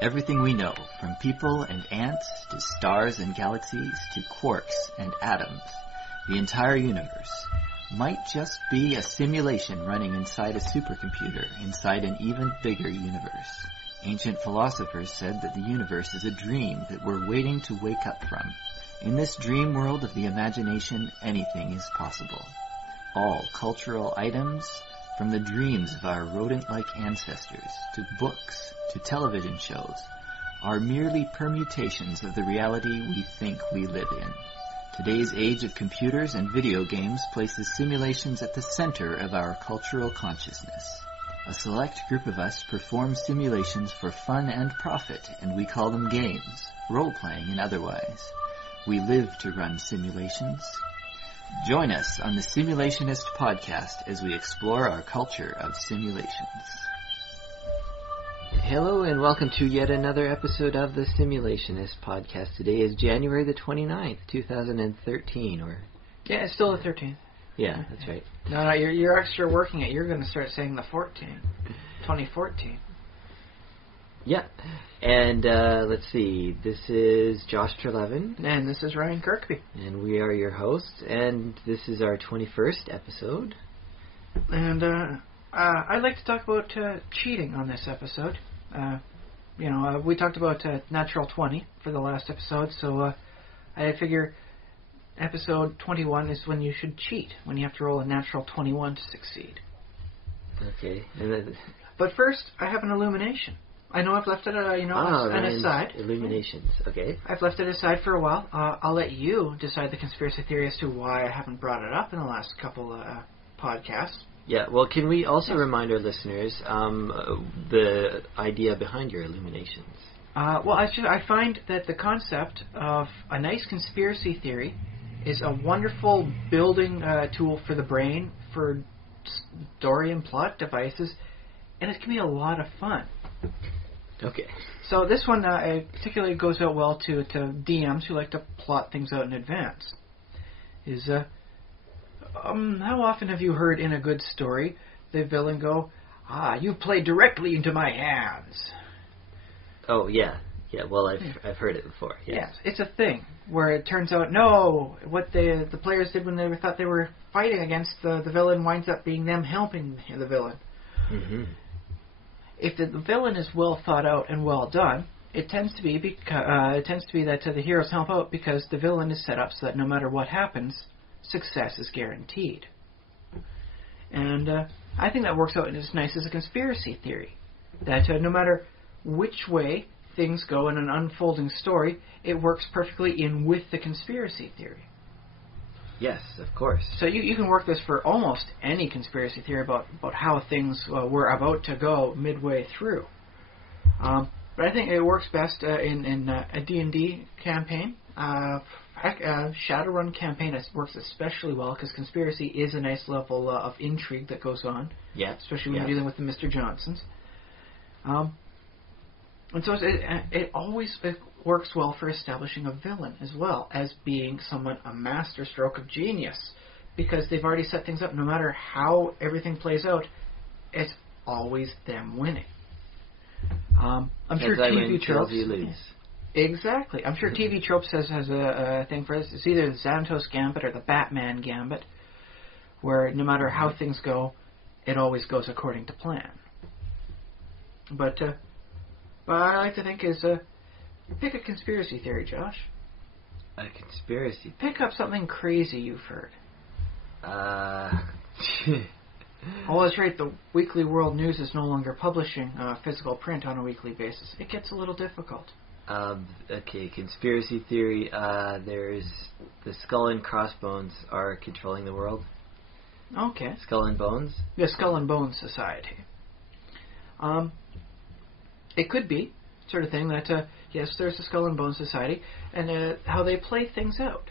Everything we know, from people and ants to stars and galaxies to quarks and atoms, the entire universe, might just be a simulation running inside a supercomputer inside an even bigger universe. Ancient philosophers said that the universe is a dream that we're waiting to wake up from. In this dream world of the imagination, anything is possible. All cultural items, from the dreams of our rodent-like ancestors, to books, to television shows, are merely permutations of the reality we think we live in. Today's age of computers and video games places simulations at the center of our cultural consciousness. A select group of us perform simulations for fun and profit, and we call them games, role-playing and otherwise. We live to run simulations. Join us on the Simulationist podcast as we explore our culture of simulations. Hello and welcome to yet another episode of the Simulationist podcast. Today is January the 29th, 2013, or... Yeah, it's still the 13th. Yeah, that's right. No, you're extra working it. You're going to start saying the 14th. 2014. Yeah. And let's see, this is Josh Trelevin. And this is Ryan Kirkby. And we are your hosts, and this is our 21st episode. And I'd like to talk about cheating on this episode. We talked about Natural 20 for the last episode, so I figure episode 21 is when you should cheat, when you have to roll a Natural 21 to succeed. Okay. But first, I have an illumination. I know I've left it, an aside. Illuminations, okay. I've left it aside for a while. I'll let you decide the conspiracy theory as to why I haven't brought it up in the last couple podcasts. Yeah, well, can we also remind our listeners the idea behind your illuminations? I find that the concept of a nice conspiracy theory is a wonderful building tool for the brain, for story and plot devices, and it can be a lot of fun. Okay. So this one particularly goes out well to DMs who like to plot things out in advance. How often have you heard in a good story the villain go, you played directly into my hands? Oh, yeah. Yeah, well, I've heard it before. Yes, it's a thing where it turns out, no, what the players did when they thought they were fighting against the villain winds up being them helping the villain. Mm-hmm. If the villain is well thought out and well done, it tends to be that the heroes help out because the villain is set up so that no matter what happens, success is guaranteed. And I think that works out as nice as a conspiracy theory. That no matter which way things go in an unfolding story, it works perfectly in with the conspiracy theory. Yes, of course. So you can work this for almost any conspiracy theory about how things were about to go midway through. But I think it works best in a D&D campaign. Shadowrun campaign works especially well because conspiracy is a nice level of intrigue that goes on. Yeah. Especially when you're dealing with the Mr. Johnsons. And so it always works well for establishing a villain as well as being a masterstroke of genius, because they've already set things up. No matter how everything plays out, it's always them winning. I'm sure TV tropes. Exactly. I'm sure TV tropes has a thing for this. It's either the Xanatos Gambit or the Batman Gambit, where no matter how things go, it always goes according to plan. But what I like to think is, pick a conspiracy theory, Josh. A conspiracy? Pick up something crazy you've heard. Oh, that's right. The Weekly World News is no longer publishing physical print on a weekly basis. It gets a little difficult. Okay, conspiracy theory. There's the Skull and Crossbones are controlling the world. Okay. Skull and Bones? The Skull and Bones Society. It could be sort of thing that, yes, there's a Skull and Bones Society, and how they play things out.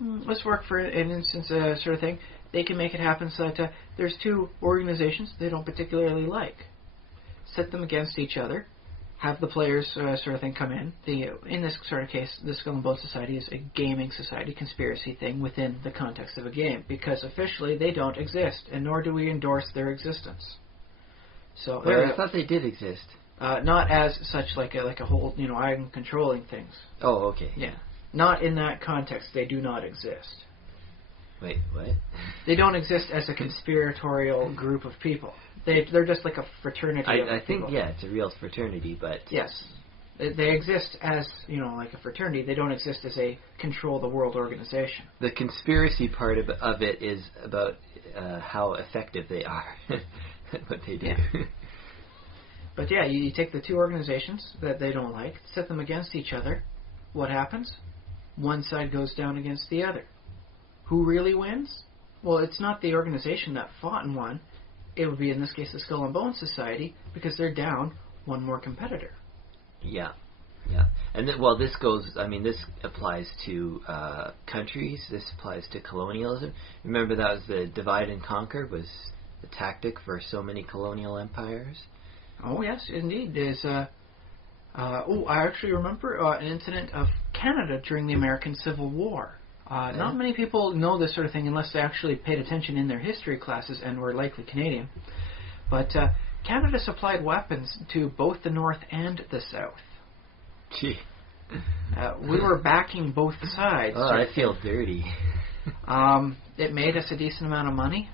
Let's work for an instance sort of thing. They can make it happen so that there's two organizations they don't particularly like. Set them against each other. Have the players sort of thing come in. In this sort of case, the Skull and Bones Society is a gaming society, conspiracy thing within the context of a game, because officially they don't exist, and nor do we endorse their existence. So I thought they did exist. not as such like a whole, I'm controlling things. Oh, okay. Yeah. Not in that context. They do not exist. Wait, what? They don't exist as a conspiratorial group of people. They're just like a fraternity of I think, people. yeah, it's a real fraternity, but... Yes. They exist as, like a fraternity. They don't exist as a control the world organization. The conspiracy part of it is about how effective they are. What they do. Yeah. But yeah, you take the two organizations that they don't like, set them against each other. What happens? One side goes down against the other. Who really wins? Well, it's not the organization that fought and won. It would be, in this case, the Skull and Bones Society, because they're down one more competitor. Yeah. And this applies to countries. This applies to colonialism. Remember that was the divide and conquer was the tactic for so many colonial empires? Oh, yes, indeed. I actually remember an incident of Canada during the American Civil War. Not many people know this sort of thing unless they actually paid attention in their history classes and were likely Canadian. But Canada supplied weapons to both the North and the South. Gee. We were backing both sides. Oh, I feel dirty. It made us a decent amount of money.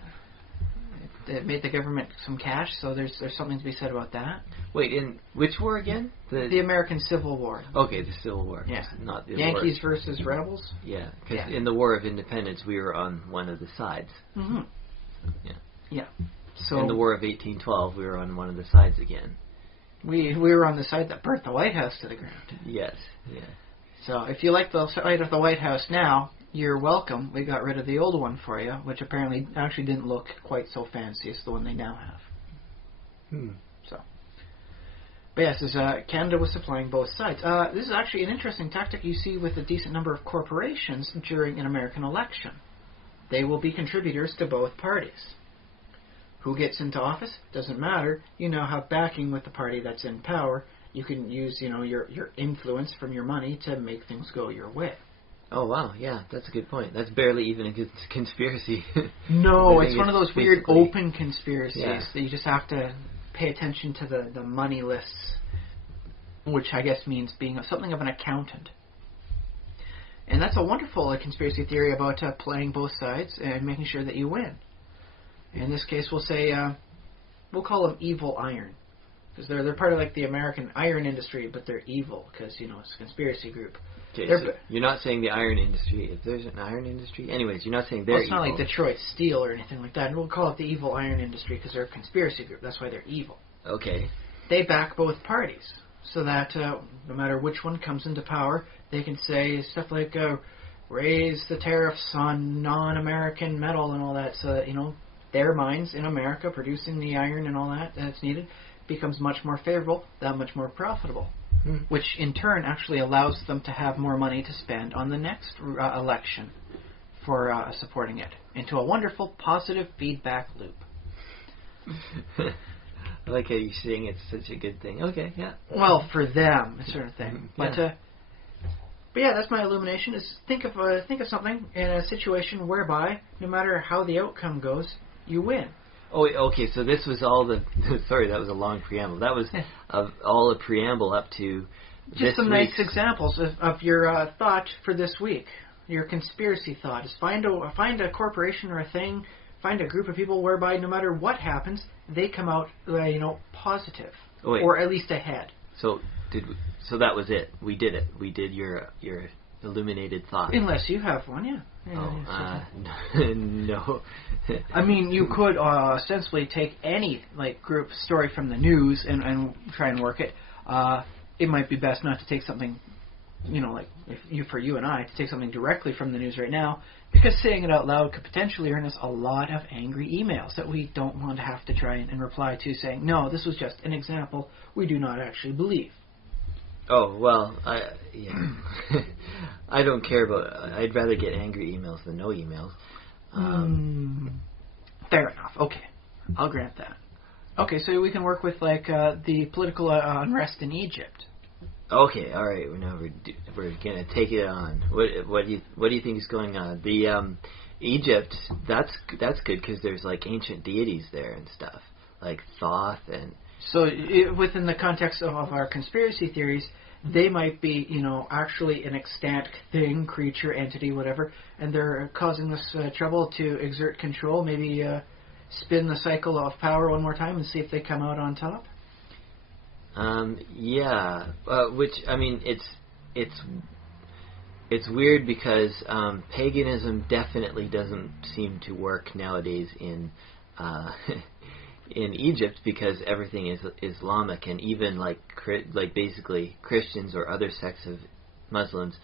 It made the government some cash, so there's something to be said about that. Wait, in which war again? The American Civil War. Okay, the Civil War. Yeah. Not the Yankees war. versus rebels. Yeah, because in the War of Independence, we were on one of the sides. Mm-hmm. Yeah. So in the War of 1812, we were on one of the sides again. We were on the side that burnt the White House to the ground. Yes, yeah. So if you like the side of the White House now, you're welcome. We got rid of the old one for you, which apparently actually didn't look quite so fancy as the one they now have. So, but yes, Canada was supplying both sides. This is actually an interesting tactic you see with a decent number of corporations during an American election. They will be contributors to both parties. Who gets into office? Doesn't matter. You now have backing with the party that's in power. You can use, your influence from your money to make things go your way. Oh, wow, yeah, that's a good point. That's barely even a good conspiracy. No, it's one of those weird open conspiracies that you just have to pay attention to the money lists, which I guess means being something of an accountant. And that's a wonderful conspiracy theory about playing both sides and making sure that you win. In this case, we'll say, we'll call them evil iron. Because they're part of like the American iron industry, but they're evil because, it's a conspiracy group. Okay, so you're not saying the iron industry. If there's an iron industry, anyways, you're not saying they're evil. It's not like Detroit Steel or anything like that. And we'll call it the evil iron industry because they're a conspiracy group. That's why they're evil. Okay. They back both parties so that no matter which one comes into power, they can say stuff like raise the tariffs on non-American metal and all that, so that their mines in America producing the iron and all that's needed becomes much more favorable, that much more profitable. Which in turn actually allows them to have more money to spend on the next election for supporting it into a wonderful positive feedback loop. I like how you're saying it's such a good thing. Okay, yeah. Well, for them, sort of thing. But yeah, that's my illumination. Is think of something in a situation whereby no matter how the outcome goes, you win. Oh, okay, so this was all sorry, that was a long preamble. That was all a preamble up to just some nice examples of your thought for this week. Your conspiracy thought is find a corporation or a thing, find a group of people whereby no matter what happens, they come out positive, or at least ahead. So that was it. We did it. We did your illuminated thought. Unless you have one, yeah. No. I mean, you could ostensibly take any group story from the news and try and work it. It might be best not to take something, for you and I, to take something directly from the news right now, because saying it out loud could potentially earn us a lot of angry emails that we don't want to have to try and reply to, saying, no, this was just an example. We do not actually believe. Oh, well, I don't care about... I'd rather get angry emails than no emails. Fair enough. Okay. I'll grant that. Okay, so we can work with, the political unrest in Egypt. Okay, all right. Now we're going to take it on. What do you think is going on? The Egypt, that's good because there's, ancient deities there and stuff. like Thoth and... So within the context of our conspiracy theories, they might be, actually an extant thing, creature, entity, whatever, and they're causing us trouble to exert control, maybe spin the cycle of power one more time and see if they come out on top? Yeah. Which, I mean, it's weird because paganism definitely doesn't seem to work nowadays in in Egypt, because everything is Islamic, and even like basically Christians or other sects of Muslims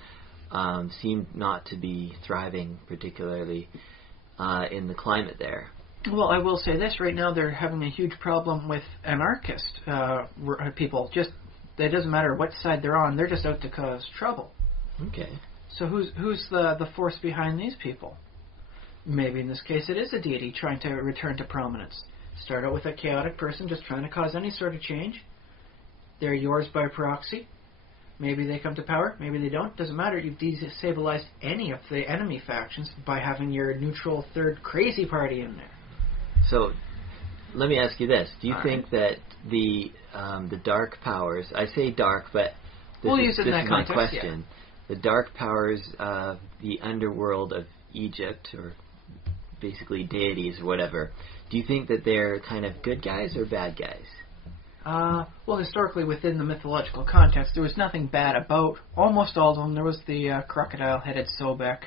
seem not to be thriving particularly in the climate there. Well, I will say this: right now they're having a huge problem with anarchist people. Just it doesn't matter what side they're on; they're just out to cause trouble. Okay. So who's the force behind these people? Maybe in this case it is a deity trying to return to prominence. Start out with a chaotic person just trying to cause any sort of change. They're yours by proxy. Maybe they come to power, maybe they don't. Doesn't matter. You've destabilized any of the enemy factions by having your neutral third crazy party in there. So, let me ask you this: do you All think that the dark powers? I say dark, but We'll use it in that is my context, question. Yeah. The dark powers of the underworld of Egypt, or basically deities or whatever, do you think that they're kind of good guys or bad guys? Well, historically, within the mythological context, there was nothing bad about almost all of them. There was the crocodile-headed Sobek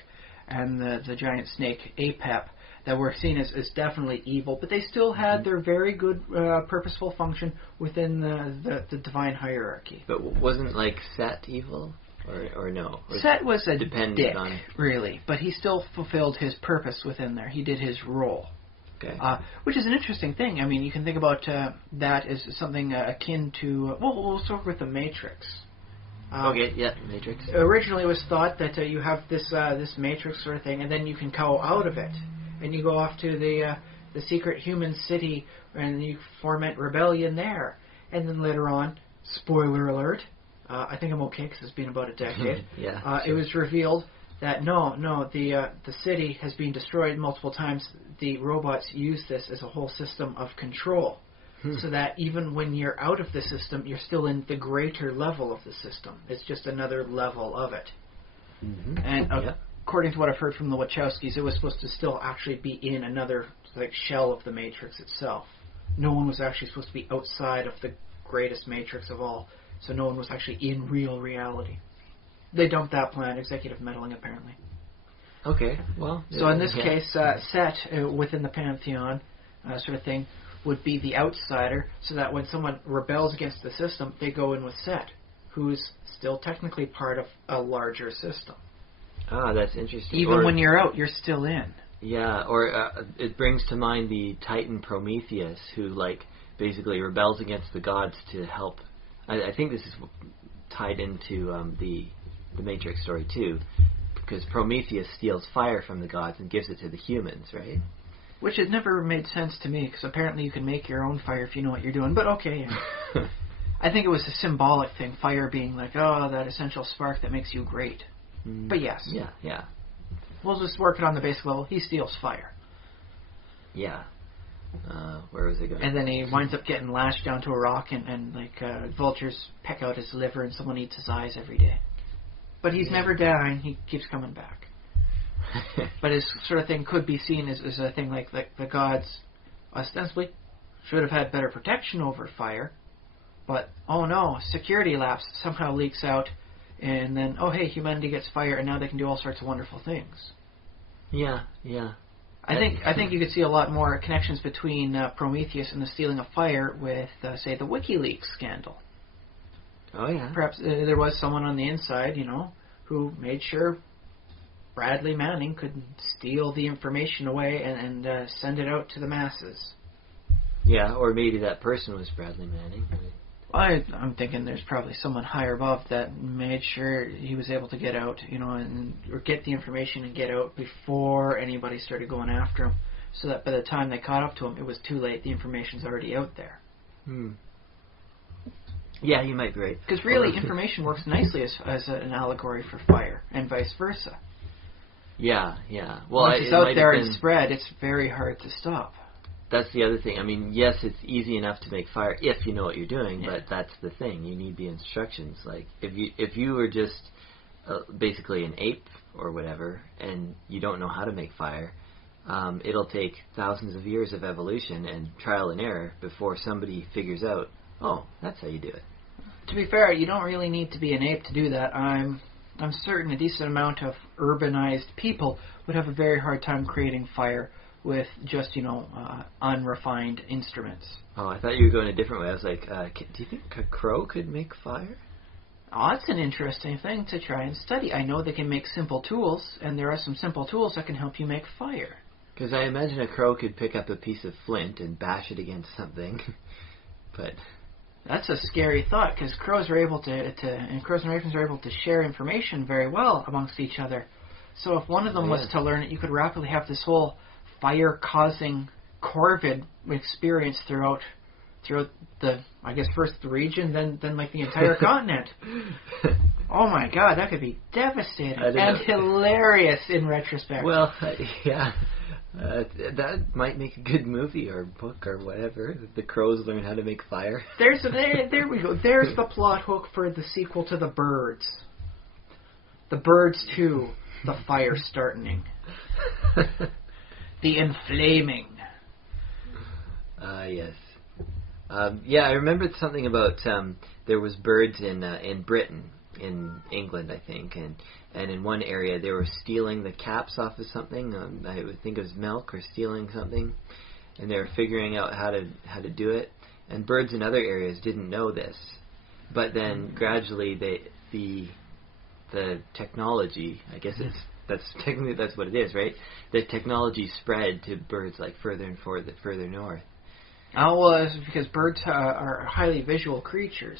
and the giant snake Apep that were seen as definitely evil, but they still had their very good purposeful function within the divine hierarchy. But wasn't like Set evil? Or no? Or Set was a dick, on... really, but he still fulfilled his purpose within there. He did his role. Okay. Which is an interesting thing. I mean, you can think about that as something akin to... we'll start with the Matrix. Okay, yeah, Matrix. Originally it was thought that you have this Matrix sort of thing, and then you can go out of it. And you go off to the secret human city, and you foment rebellion there. And then later on, spoiler alert, I think I'm okay because it's been about a decade. Yeah. Sure. It was revealed that the city has been destroyed multiple times. The robots use this as a whole system of control, so that even when you're out of the system, you're still in the greater level of the system. It's just another level of it. Mm-hmm. And according to what I've heard from the Wachowskis, it was supposed to still actually be in another shell of the Matrix itself. No one was actually supposed to be outside of the greatest Matrix of all, so no one was actually in real reality. They dumped that plan, executive meddling apparently. Okay, well... So in this case, Set, within the Pantheon sort of thing, would be the outsider, so that when someone rebels against the system, they go in with Set, who's still technically part of a larger system. Ah, that's interesting. Even when you're out, you're still in. Yeah, or it brings to mind the Titan Prometheus, who basically rebels against the gods to help. I think this is tied into the Matrix story too, because Prometheus steals fire from the gods and gives it to the humans, right? Which has never made sense to me, because apparently you can make your own fire if you know what you're doing. But okay, yeah. I think it was a symbolic thing, fire being that essential spark that makes you great. But yes. Yeah. We'll just work it on the basic level. He steals fire. Yeah. Where was it going? And then he winds up getting lashed down to a rock, and vultures peck out his liver, and someone eats his eyes every day. But he's never dying. He keeps coming back. But his sort of thing could be seen as a thing like the gods ostensibly should have had better protection over fire. But, oh no, security lapse somehow leaks out. And then, oh hey, humanity gets fire, and now they can do all sorts of wonderful things. Yeah. I think you could see a lot more connections between Prometheus and the stealing of fire with, say, the WikiLeaks scandal. Oh yeah. Perhaps there was someone on the inside, who made sure Bradley Manning could steal the information away and send it out to the masses. Yeah, or maybe that person was Bradley Manning. I'm thinking there's probably someone higher above that made sure he was able to get out, or get the information and get out before anybody started going after him, so that by the time they caught up to him, it was too late. The information's already out there. Yeah, you might be right. Because really, information works nicely as an allegory for fire, and vice versa. Yeah. Well, once it's out there and spread, it's very hard to stop. that's the other thing. I mean, yes, it's easy enough to make fire if you know what you're doing, Yeah. but that's the thing. You need the instructions. Like, if you were just basically an ape or whatever, and you don't know how to make fire, it'll take thousands of years of evolution and trial and error before somebody figures out, oh, that's how you do it. To be fair, you don't really need to be an ape to do that. I'm certain a decent amount of urbanized people would have a very hard time creating fire with just, unrefined instruments. Oh, I thought you were going a different way. I was like, do you think a crow could make fire? Oh, that's an interesting thing to try and study. I know they can make simple tools, and there are some simple tools that can help you make fire. Because I imagine a crow could pick up a piece of flint and bash it against something, but... That's a scary thought, because crows are able and crows and ravens are able to share information very well amongst each other. So if one of them was to learn it, you could rapidly have this whole fire-causing corvid experience throughout the, I guess, first the region, then like the entire continent. Oh my God, that could be devastating and hilarious in retrospect. Well, yeah. That might make a good movie or book or whatever. The crows learn how to make fire. There we go. There's the plot hook for the sequel to The Birds. The Birds 2, The Fire Starting. The Inflaming. Yes. Yeah, I remembered something about there was birds in Britain, in England, I think, and in one area they were stealing the caps off of something. I would think it was milk or stealing something, and they were figuring out how to do it. And birds in other areas didn't know this, but then gradually the technology, I guess that's technically that's what it is, right? The technology spread to birds like further and further north. Oh, well, it's because birds are highly visual creatures.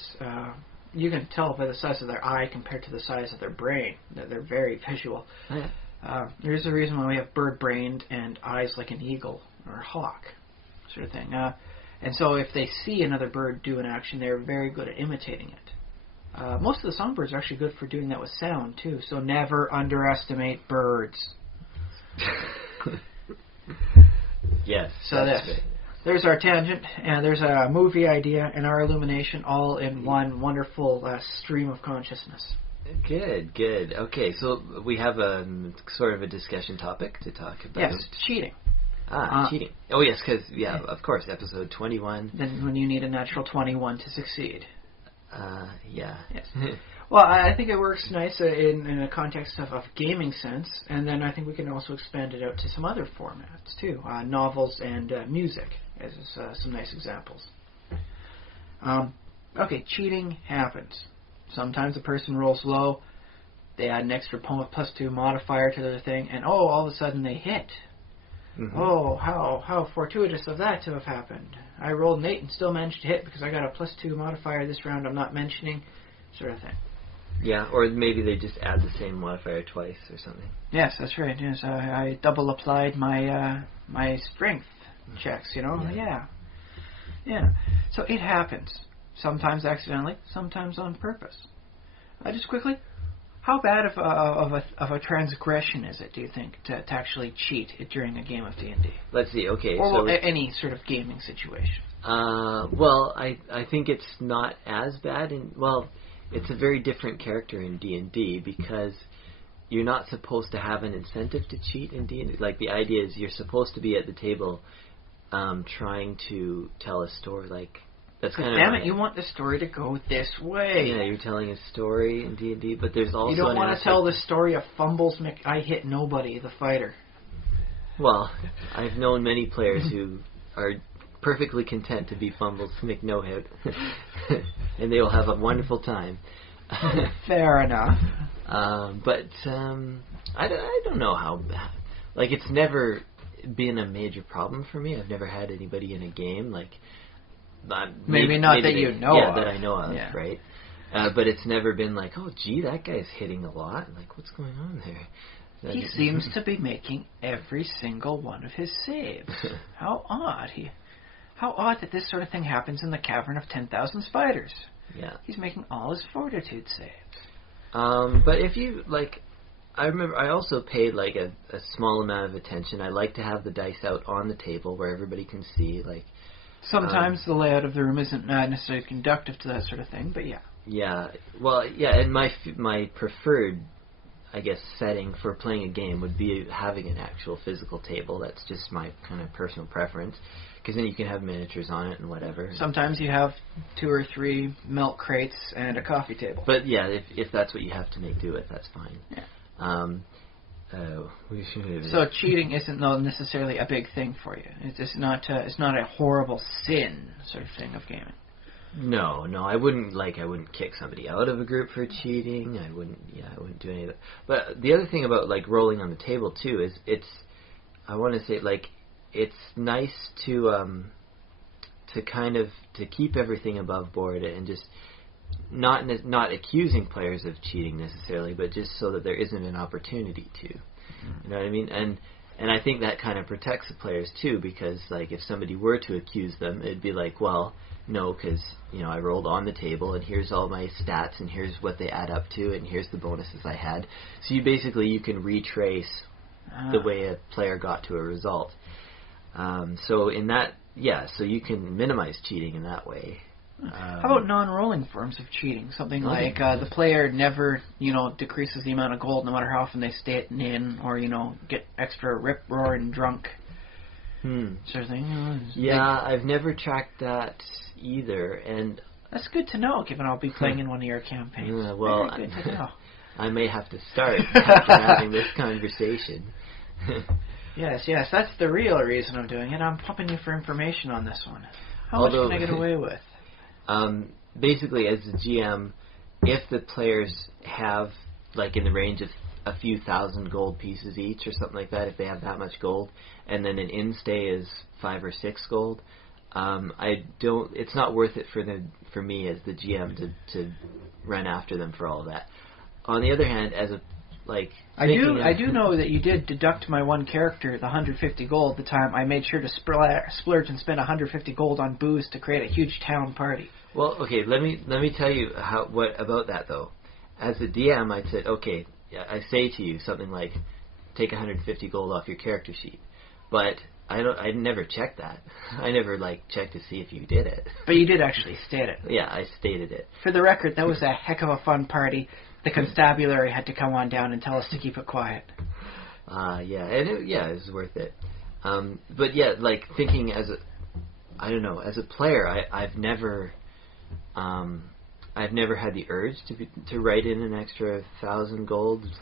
You can tell by the size of their eye compared to the size of their brain that they're very visual. Yeah. There's a reason why we have bird-brained and eyes like an eagle or a hawk, sort of thing. And so if they see another bird do an action, they're very good at imitating it. Most of the songbirds are actually good for doing that with sound, too, so never underestimate birds. Yes. So there's our tangent, and there's a movie idea and our illumination all in one wonderful stream of consciousness. Good. Okay, so we have a sort of a discussion topic to talk about. Yes, cheating. Cheating. Oh, yes, because, of course, episode 21. Then when you need a natural 21 to succeed. Yeah. Yes. Well, I think it works nice in a context of gaming sense, and then I think we can also expand it out to some other formats, too. Novels and music, as some nice examples. Okay, cheating happens. Sometimes a person rolls low, they add an extra +2 modifier to their thing, and all of a sudden they hit. Mm-hmm. Oh, how fortuitous of that to have happened. I rolled an 8 and still managed to hit because I got a +2 modifier this round I'm not mentioning, sort of thing. Yeah, or maybe they just add the same modifier twice or something. Yes, that's right. Yes, I double applied my strength checks, Yeah. So it happens. Sometimes accidentally, sometimes on purpose. Just quickly, how bad of a transgression is it, do you think, to actually cheat during a game of D&D? Let's see, okay. Or any sort of gaming situation. Well, I think it's not as bad. It's a very different character in D&D because you're not supposed to have an incentive to cheat in D&D. Like, the idea is you're supposed to be at the table trying to tell a story. Like, that's kind of... Damn it, you want the story to go this way. Yeah, you're telling a story in D&D, but there's also... You don't want to tell the story of Fumbles I Hit Nobody, the fighter. Well, I've known many players who are perfectly content to be Fumbles McNo-Hit, and they will have a wonderful time. Fair enough. But I don't know how bad. Like, it's never been a major problem for me. I've never had anybody in a game like... Maybe not that you know of. Yeah, that I know of, right? But it's never been like, oh, gee, that guy's hitting a lot. Like, what's going on there? He seems to be making every single one of his saves. How odd. How odd that this sort of thing happens in the Cavern of 10,000 Spiders. Yeah. He's making all his fortitude saves. But if you, like... I remember I also paid like a small amount of attention. I like to have the dice out on the table where everybody can see. Like Sometimes the layout of the room isn't necessarily conductive to that sort of thing, but yeah. Yeah, well, yeah, and my preferred, I guess, setting for playing a game would be having an actual physical table. That's just my kind of personal preference, because then you can have miniatures on it and whatever. Sometimes you have 2 or 3 milk crates and a coffee table. But yeah, if that's what you have to make do with, that's fine. Yeah. So cheating isn't necessarily a big thing for you. It's not a horrible sin sort of thing of gaming. No, I wouldn't kick somebody out of a group for cheating. I wouldn't do any of that. But the other thing about like rolling on the table too is I want to say like it's nice to kind of to keep everything above board and just not accusing players of cheating necessarily, but just so that there isn't an opportunity to. You know what I mean? And I think that kind of protects the players too, because like if somebody were to accuse them, it'd be like, well, no, because I rolled on the table and here's all my stats and here's what they add up to and here's the bonuses I had. So you can retrace the way a player got to a result. So in that, so you can minimize cheating in that way. How about non-rolling forms of cheating? Something like the player never, decreases the amount of gold no matter how often they stay in, or get extra rip-roaring drunk. Sort of thing. Yeah, I've never tracked that either, and that's good to know, given I'll be playing in one of your campaigns. Well, very good to know. I may have to start after having this conversation. Yes, that's the real reason I'm doing it. I'm pumping you for information on this one. How much can I get away with? Basically, as a GM, if the players have, like, in the range of a few thousand gold pieces each or something like that, if they have that much gold, and then an in-stay is 5 or 6 gold, it's not worth it for me as the GM to run after them for all of that. On the other hand, as a I do know that you did deduct my one character, the 150 gold, the time I made sure to splurge and spend 150 gold on booze to create a huge town party. Well, okay, let me tell you what about that though. As a DM, I said, okay, I say to you something like, take 150 gold off your character sheet, but I never checked that. I never checked to see if you did it. But you did actually state it. Yeah, I stated it. For the record, that was a heck of a fun party. The constabulary had to come on down and tell us to keep it quiet. It was worth it. But yeah, thinking as a player, I've never had the urge to write in an extra 1,000 gold. It's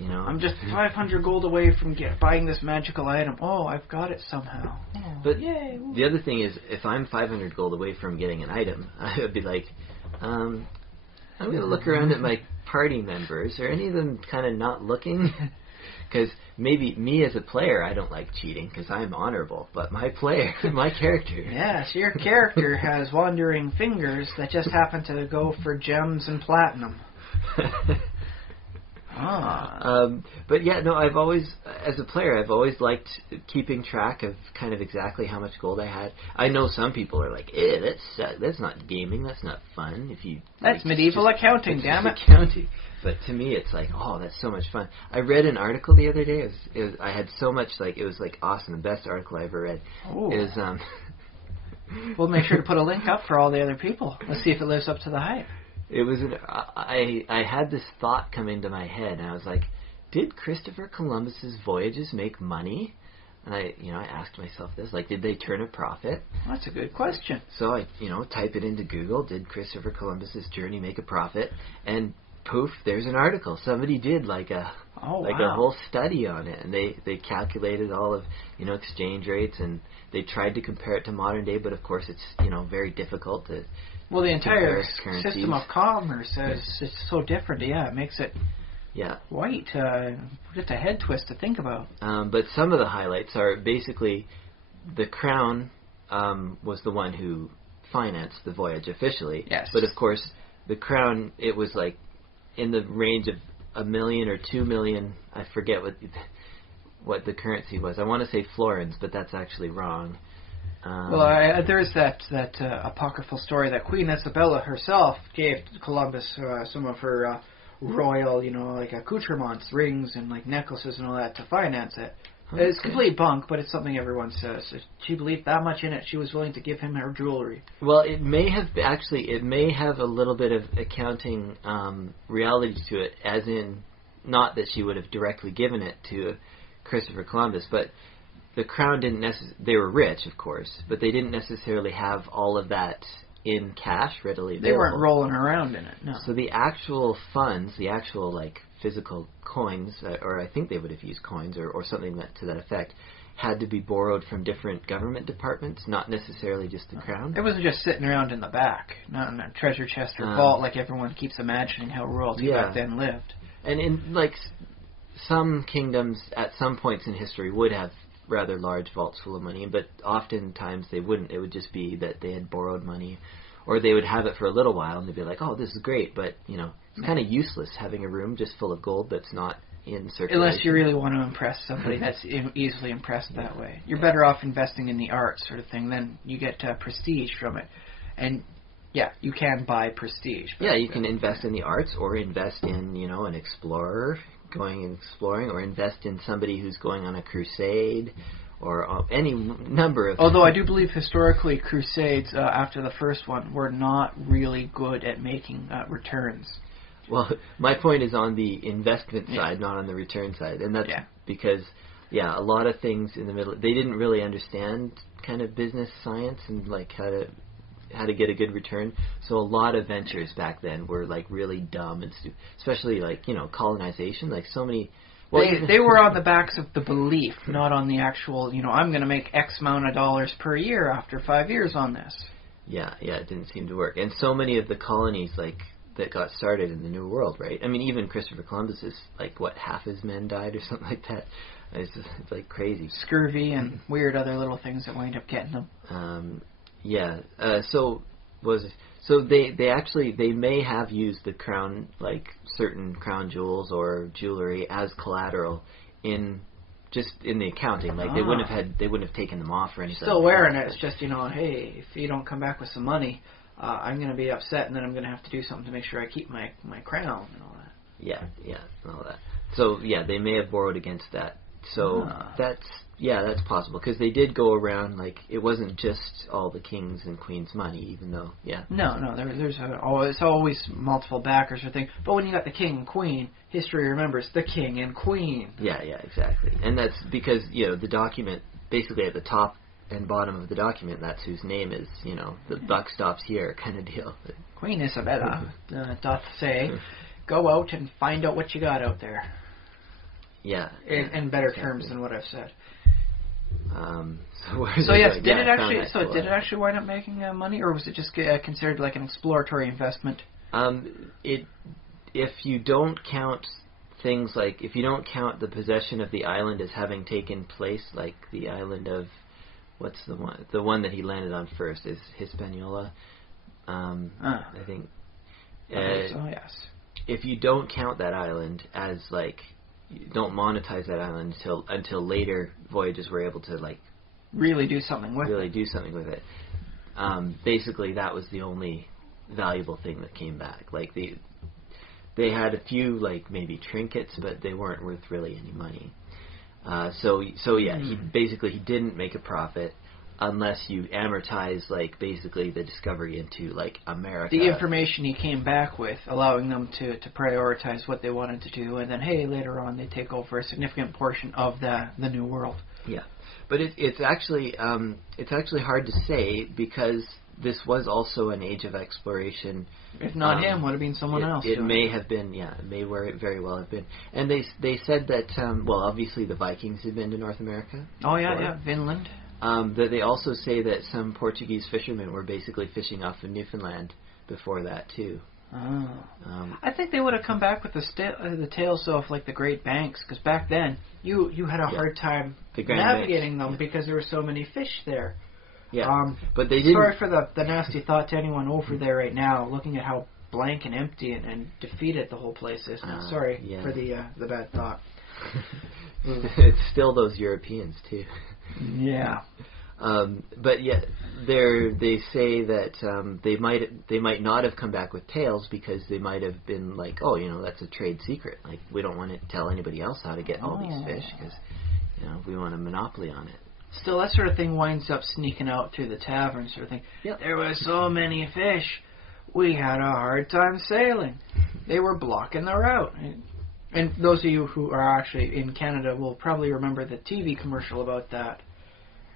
I'm just 500 gold away from buying this magical item. Oh, I've got it somehow. Oh, but yay. The other thing is, if I'm 500 gold away from getting an item, I would be like, I'm going to look around at my party members. Are any of them kind of not looking? Because maybe me as a player, I don't like cheating because I'm honorable. But my character... Yes, your character has wandering fingers that just happen to go for gems and platinum. But yeah, no, I've always, as a player, I've always liked keeping track of kind of exactly how much gold I had. I know some people are like, that's not gaming, that's not fun. That's medieval accounting, damn it. Accounting. But to me, it's like, oh, that's so much fun. I read an article the other day. I had so much, it was awesome, the best article I ever read. Ooh. It was, We'll make sure to put a link up for all the other people. Let's see if it lives up to the hype. It was I had this thought come into my head, and I was like, did Christopher Columbus's voyages make money? And I asked myself this, did they turn a profit? That's a good question. So I, type it into Google, did Christopher Columbus's journey make a profit? And poof, there's an article. Somebody did a whole study on it, and they calculated all of, exchange rates, and they tried to compare it to modern day, but of course it's, very difficult to... Well, the entire system of commerce is so different. Yeah, it makes it quite just a head twist to think about. But some of the highlights are basically the Crown was the one who financed the voyage officially. Yes. But of course, the Crown, it was in the range of 1 million or 2 million. I forget what the currency was. I want to say florins, but that's actually wrong. There is that apocryphal story that Queen Isabella herself gave Columbus some of her royal, like accoutrements, rings, and like necklaces and all that to finance it. Okay. It's complete bunk, but it's something everyone says. If she believed that much in it, she was willing to give him her jewelry. Well, it may have a little bit of accounting reality to it, as in, not that she would have directly given it to Christopher Columbus, but the crown didn't they were rich, of course, but they didn't necessarily have all of that in cash readily available. They weren't rolling around in it, no. So the actual funds, the actual like physical coins, or I think they would have used coins or something to that effect, had to be borrowed from different government departments, not necessarily just the crown. It wasn't just sitting around in the back, not in a treasure chest or vault like everyone keeps imagining how royalty back then lived. And in like some kingdoms at some points in history would have rather large vaults full of money, but oftentimes they wouldn't. It would just be that they had borrowed money, or they would have it for a little while and they'd be like, oh, this is great, but it's kind of useless having a room just full of gold that's not in circulation. Unless you really want to impress somebody that's easily impressed that way. You're better off investing in the arts sort of thing, then you get prestige from it. And yeah, you can buy prestige. Yeah, you can invest in the arts, or invest in, an explorer going and exploring, or invest in somebody who's going on a crusade, or any number of... Although I do believe historically crusades, after the first one, were not really good at making returns. Well, my point is on the investment side, not on the return side. And that's because, a lot of things in the middle, they didn't really understand kind of business science and like how to get a good return. So a lot of ventures back then were like really dumb and stupid, especially like, colonization, like so many... Well, they were on the backs of the belief, not on the actual, I'm going to make X amount of dollars per year after 5 years on this. Yeah, it didn't seem to work. And so many of the colonies, like, that got started in the New World, right? I mean, even Christopher Columbus is, like, half his men died or something like that. It's like, crazy. Scurvy and weird other little things that wind up getting them. So they may have used the crown, like certain crown jewels or jewelry, as collateral in the accounting. Like they wouldn't have taken them off or anything. Still wearing it. It's just hey, if you don't come back with some money, I'm going to be upset, and then I'm going to have to do something to make sure I keep my crown and all that. Yeah, and all that. So they may have borrowed against that. So that's possible, because they did go around, like, it wasn't just all the kings and queens' money, even though, No, there's always multiple backers or things. But when you got the king and queen, history remembers the king and queen. Yeah, exactly. And that's because, the document, basically at the top and bottom of the document, that's whose name is, the buck stops here kind of deal. Queen Isabella doth say, go out and find out what you got out there. Yeah. In better terms than what I've said. Did it actually wind up making money, or was it just considered like an exploratory investment? If you don't count things like, if you don't count the possession of the island as having taken place, like the island of, what's the one that he landed on first is Hispaniola, I think. Yes. If you don't count that island as like, you don't monetize that island until later voyages were able to like really do something with it. Basically, that was the only valuable thing that came back. Like they had a few like maybe trinkets, but they weren't worth really any money. He didn't make a profit unless you amortize like basically the discovery into like America. The information he came back with, allowing them to prioritize what they wanted to do, and then later on they take over a significant portion of the New World. Yeah, but it's actually hard to say, because this was also an age of exploration. If not him, would have been someone else. It may have been, it may very well have been. And they said that obviously the Vikings had been to North America. Oh yeah, Vinland. That they also say that some Portuguese fishermen were basically fishing off of Newfoundland before that too. I think they would have come back with the tales of like the Great Banks, because back then you had a hard time navigating them because there were so many fish there. Yeah, but they didn't. Sorry for the nasty thought to anyone over there right now, looking at how blank and empty and defeated the whole place is. Sorry for the bad thought. It's still those Europeans too. Yeah. But yet, they say that they might not have come back with tails because they might have been like, oh, that's a trade secret. Like, we don't want to tell anybody else how to get all these fish because, we want a monopoly on it. Still, that sort of thing winds up sneaking out through the tavern sort of thing. Yep. There were so many fish, we had a hard time sailing. They were blocking the route. And those of you who are actually in Canada will probably remember the TV commercial about that.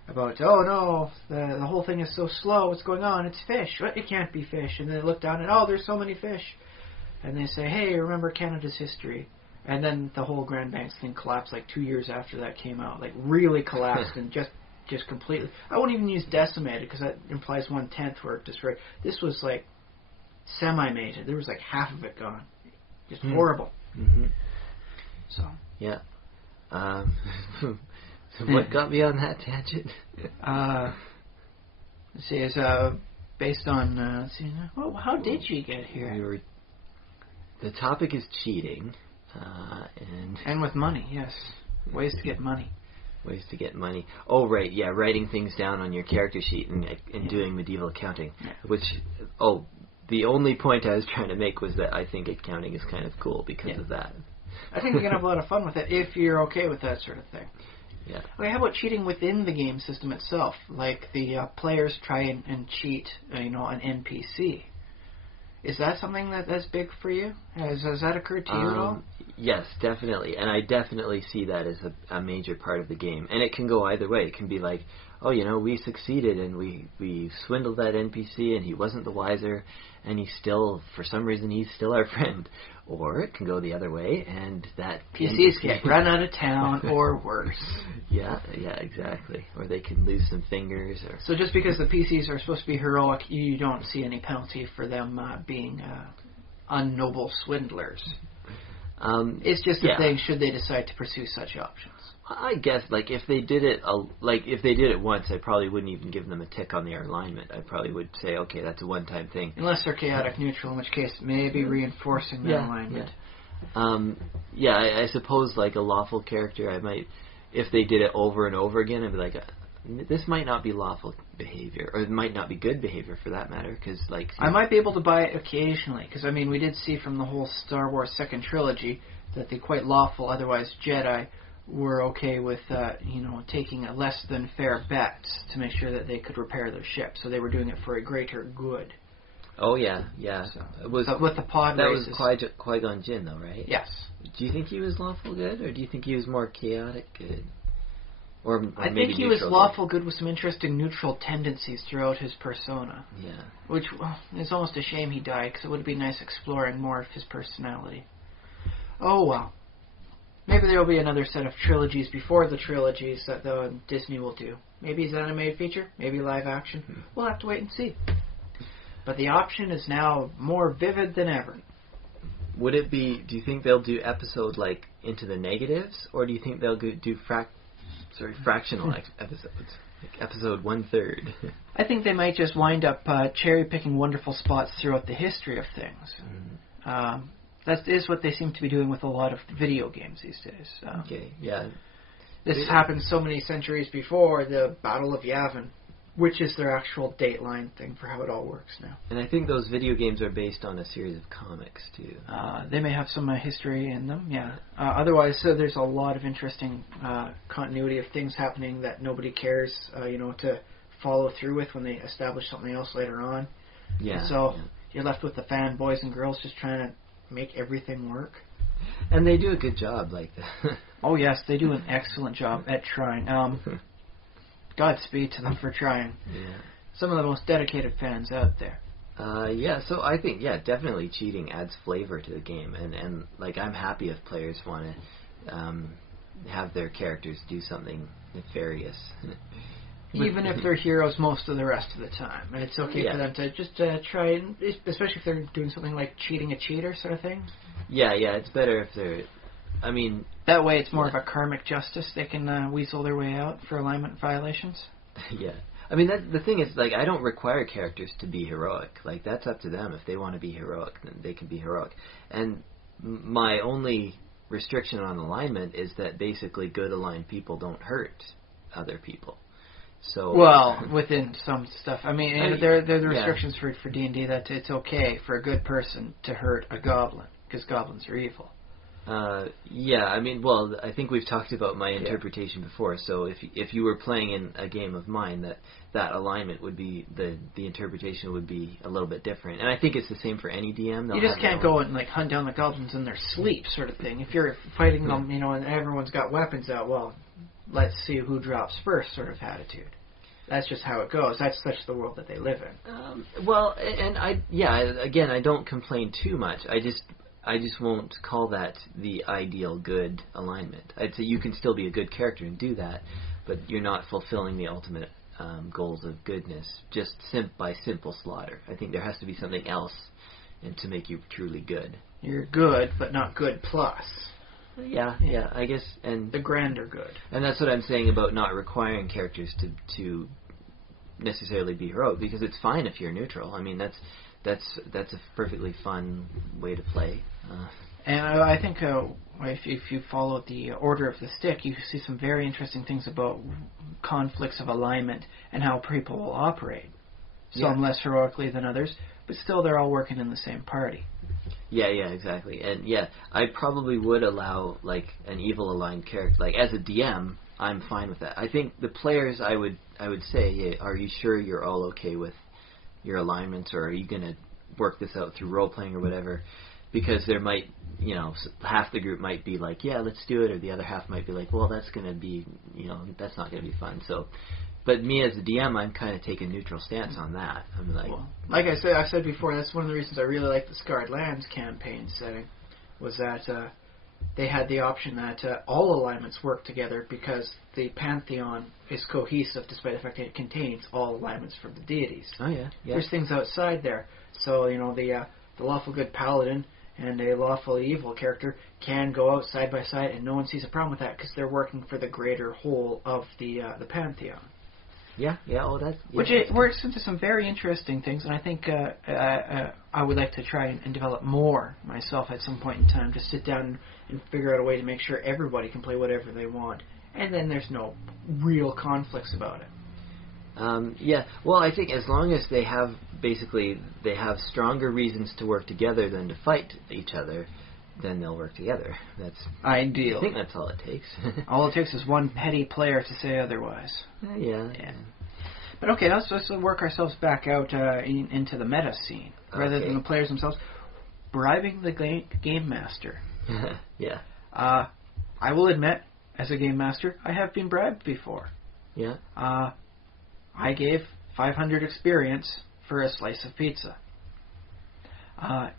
About, oh no, the whole thing is so slow, what's going on? It's fish. It can't be fish. And then they look down and, oh, there's so many fish. And they say, hey, remember Canada's history. And then the whole Grand Banks thing collapsed like 2 years after that came out. Like, really collapsed and just completely. I won't even use decimated because that implies 1/10 where it destroyed. This was like semi-mated. There was like half of it gone. Just horrible. Mm-hmm. So. Yeah. What got me on that tangent? Let's see, it's based on. Let's see, how did you get here? The topic is cheating, and with money, yes, ways to get money. Ways to get money. Oh, right, yeah, writing things down on your character sheet and doing medieval accounting. Yeah. Which, the only point I was trying to make was that I think accounting is kind of cool because of that. I think you can have a lot of fun with it if you're okay with that sort of thing. Yeah. Okay, how about cheating within the game system itself? Like the players try and cheat, an NPC. Is that something that's big for you? Has that occurred to you at all? Yes, definitely. And I definitely see that as a major part of the game. And it can go either way. It can be like, oh, we succeeded and we swindled that NPC and he wasn't the wiser and for some reason, he's still our friend. Or it can go the other way and that PCs get run out of town or worse. Yeah, exactly. Or they can lose some fingers. So just because the PCs are supposed to be heroic, you don't see any penalty for them being unnoble swindlers. It's just a thing should they decide to pursue such options. I guess, if they did it once, I probably wouldn't even give them a tick on their alignment. I probably would say, okay, that's a one-time thing. Unless they're chaotic neutral, in which case maybe reinforcing their alignment. Yeah. I suppose a lawful character, I might, if they did it over and over again, I'd be like, this might not be lawful behavior, or it might not be good behavior for that matter, because I might be able to buy it occasionally, because we did see from the whole Star Wars second trilogy that the quite lawful, otherwise Jedi, were okay with, taking a less than fair bet to make sure that they could repair their ship. So they were doing it for a greater good. Oh yeah. So, it was with the pod races. That was Qui-Gon Jinn, though, right? Yes. Do you think he was lawful good, or do you think he was more chaotic good? Or I think he was lawful good with some interesting neutral tendencies throughout his persona. Yeah. Which is almost a shame he died, because it would be nice exploring more of his personality. Oh well. Maybe there will be another set of trilogies before the trilogies that Disney will do. Maybe it's an animated feature, maybe live action. We'll have to wait and see. But the option is now more vivid than ever. Would it be, do you think they'll do episode into the negatives, or do you think they'll do fractional episodes? Episode 1/3. I think they might just wind up cherry-picking wonderful spots throughout the history of things. That is what they seem to be doing with a lot of video games these days. Okay, yeah. This happened so many centuries before the Battle of Yavin, which is their actual dateline thing for how it all works now. And I think those video games are based on a series of comics, too. They may have some history in them, yeah. Otherwise, there's a lot of interesting continuity of things happening that nobody cares, to follow through with when they establish something else later on. Yeah. And so you're left with the fanboys and girls just trying to make everything work. And they do a good job like that. Oh, yes, they do an excellent job at trying. Godspeed to them for trying. Yeah. Some of the most dedicated fans out there. So I think, definitely cheating adds flavor to the game. And I'm happy if players want to have their characters do something nefarious. Even if they're heroes most of the rest of the time. And it's okay for them to just try, and especially if they're doing something like cheating a cheater sort of thing. Yeah, it's better if they're... that way it's more of a karmic justice. They can weasel their way out for alignment violations. Yeah. The thing is, I don't require characters to be heroic. That's up to them. If they want to be heroic, then they can be heroic. And my only restriction on alignment is that basically good aligned people don't hurt other people. So well, within some stuff. I mean, there are the yeah. restrictions for D&D that it's okay for a good person to hurt a goblin because goblins are evil. Yeah, I mean, well, I think we've talked about my interpretation before. So if you were playing in a game of mine, that alignment would be the interpretation would be a little bit different. And I think it's the same for any DM. You just can't go and like hunt down the goblins in their sleep, sort of thing. If you're fighting them, you know, and everyone's got weapons out, well, let's see who drops first, sort of attitude. That's just how it goes. That's the world that they live in. Well, and again, I don't complain too much. I just won't call that the ideal good alignment. I'd say you can still be a good character and do that, but you're not fulfilling the ultimate goals of goodness just by simple slaughter. I think there has to be something else to make you truly good. You're good, but not good plus. Yeah, I guess, and the grander good. And that's what I'm saying about not requiring characters to necessarily be heroic, because it's fine if you're neutral. I mean, that's a perfectly fun way to play. And I think if you follow the order of the stick, you see some very interesting things about conflicts of alignment and how people will operate. Some less heroically than others, but still they're all working in the same party. Yeah, exactly. And I probably would allow like an evil aligned character. Like as a DM, I'm fine with that. I think the players, I would say, are you sure you're all okay with your alignments, or are you going to work this out through role playing or whatever? Because there might, half the group might be like, yeah, let's do it, or the other half might be like, well, that's going to be, that's not going to be fun. So, but me as a DM, I'm kind of taking a neutral stance on that. I'm like, like I said before, that's one of the reasons I really like the Scarred Lands campaign setting, was that they had the option that all alignments work together because the pantheon is cohesive, despite the fact that it contains all alignments from the deities. Oh yeah. There's things outside there, so the lawful good paladin and a lawful evil character can go out side by side, and no one sees a problem with that because they're working for the greater whole of the pantheon. Which it works into some very interesting things, and I think I would like to try and develop more myself at some point in time. Just sit down and figure out a way to make sure everybody can play whatever they want, and then there's no real conflicts about it. Well, I think as long as they have stronger reasons to work together than to fight each other, then they'll work together. That's ideal. I think that's all it takes. All it takes is one petty player to say otherwise. Yeah. But okay, let's work ourselves back out into the meta scene, rather than the players themselves. Bribing the game master. Yeah. I will admit, as a game master, I have been bribed before. Yeah. I gave 500 experience for a slice of pizza.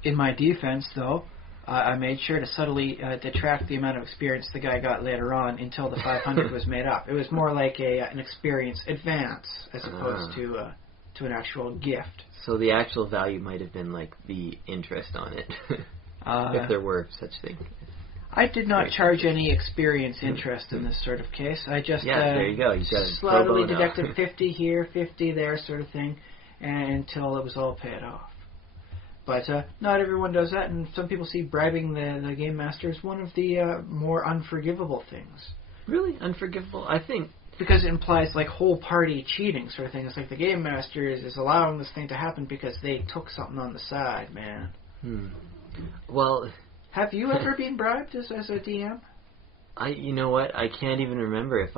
In my defense, though, I made sure to subtly detract the amount of experience the guy got later on until the 500 was made up. It was more like an experience advance as opposed to an actual gift. So the actual value might have been like the interest on it, if there were such thing. I did not charge any experience interest in this sort of case. I just there you go. You got slowly deducted 50 here, 50 there, sort of thing, until it was all paid off. But not everyone does that, and some people see bribing the game master as one of the more unforgivable things. Really? Unforgivable? I think... Because it implies like whole party cheating sort of thing. It's like the game master is allowing this thing to happen because they took something on the side, man. Well... Have you ever been bribed as a DM? You know what? I can't even remember if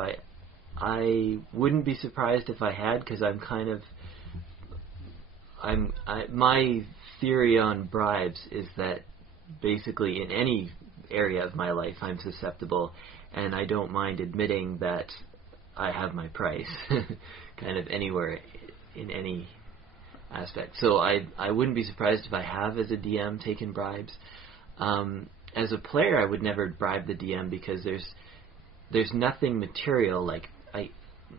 I wouldn't be surprised if I had, because I'm kind of... my theory on bribes is that basically in any area of my life I'm susceptible, and I don't mind admitting that I have my price kind of anywhere in any aspect. So I wouldn't be surprised if I have, as a DM, taken bribes. As a player, I would never bribe the DM because there's nothing material, like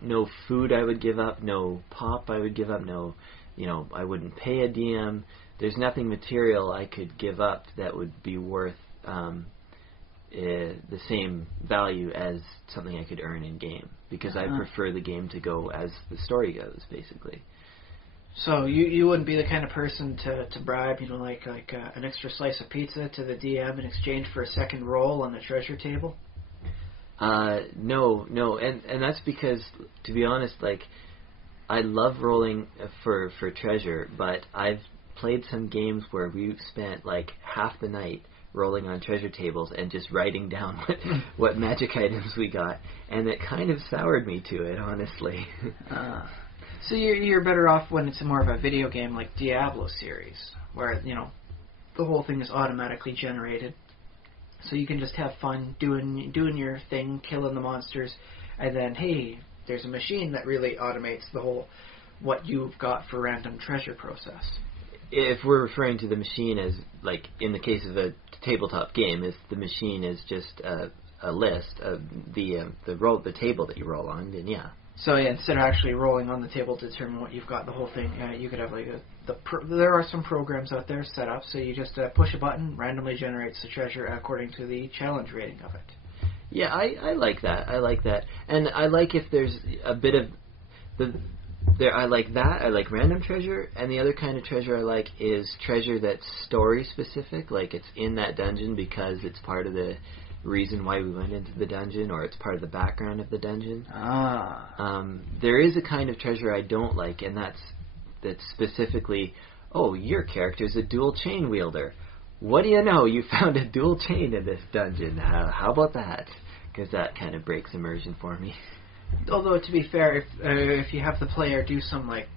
no food I would give up, no pop I would give up, no, I wouldn't pay a DM. There's nothing material I could give up that would be worth the same value as something I could earn in game, because I prefer the game to go as the story goes, basically. So you wouldn't be the kind of person to bribe, like an extra slice of pizza to the DM in exchange for a second roll on the treasure table? No, and that's because, to be honest, like, I love rolling for treasure, but I've played some games where we've spent like half the night rolling on treasure tables and just writing down what magic items we got, and it kind of soured me to it, honestly. So you're better off when it's more of a video game like Diablo series, where, you know, the whole thing is automatically generated. So you can just have fun doing your thing, killing the monsters, and then, hey, there's a machine that really automates the whole what you've got for random treasure process. If we're referring to the machine as, like, in the case of a tabletop game, if the machine is just a list of the table that you roll on, then yeah. So yeah, instead of actually rolling on the table to determine what you've got, the whole thing, you could have like there are some programs out there set up, so you just push a button, randomly generates the treasure according to the challenge rating of it. Yeah, I like that. I like that, and I like if there's a bit of I like that. I like random treasure, and the other kind of treasure I like is treasure that's story specific, like it's in that dungeon because it's part of the reason why we went into the dungeon, or it's part of the background of the dungeon. There is a kind of treasure I don't like, and that's specifically, oh, your character's a dual chain wielder. What do you know? You found a dual chain in this dungeon. How about that? Because that kind of breaks immersion for me. Although, to be fair, if you have the player do some like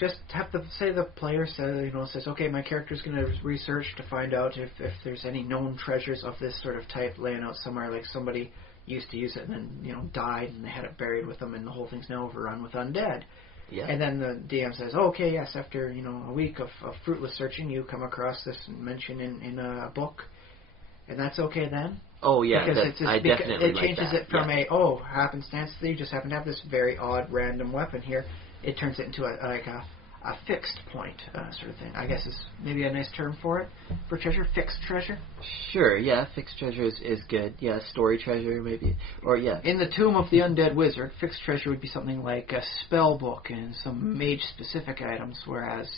just have the player says, okay, my character's going to research to find out if there's any known treasures of this sort of type laying out somewhere, like somebody used to use it and then died and they had it buried with them, and the whole thing's now overrun with undead. Yeah. And then the DM says, oh, okay, yes, after a week of fruitless searching, you come across this mention in a book, and that's okay then. Oh yeah, because definitely it changes like that. it from happenstance that you just happen to have this very odd random weapon here. It turns it into a fixed point sort of thing. I guess is maybe a nice term for it, for treasure. Fixed treasure. Sure, yeah, fixed treasure is good. Yeah, story treasure maybe, or yeah. In the Tomb of the Undead Wizard, fixed treasure would be something like a spell book and some mage specific items, whereas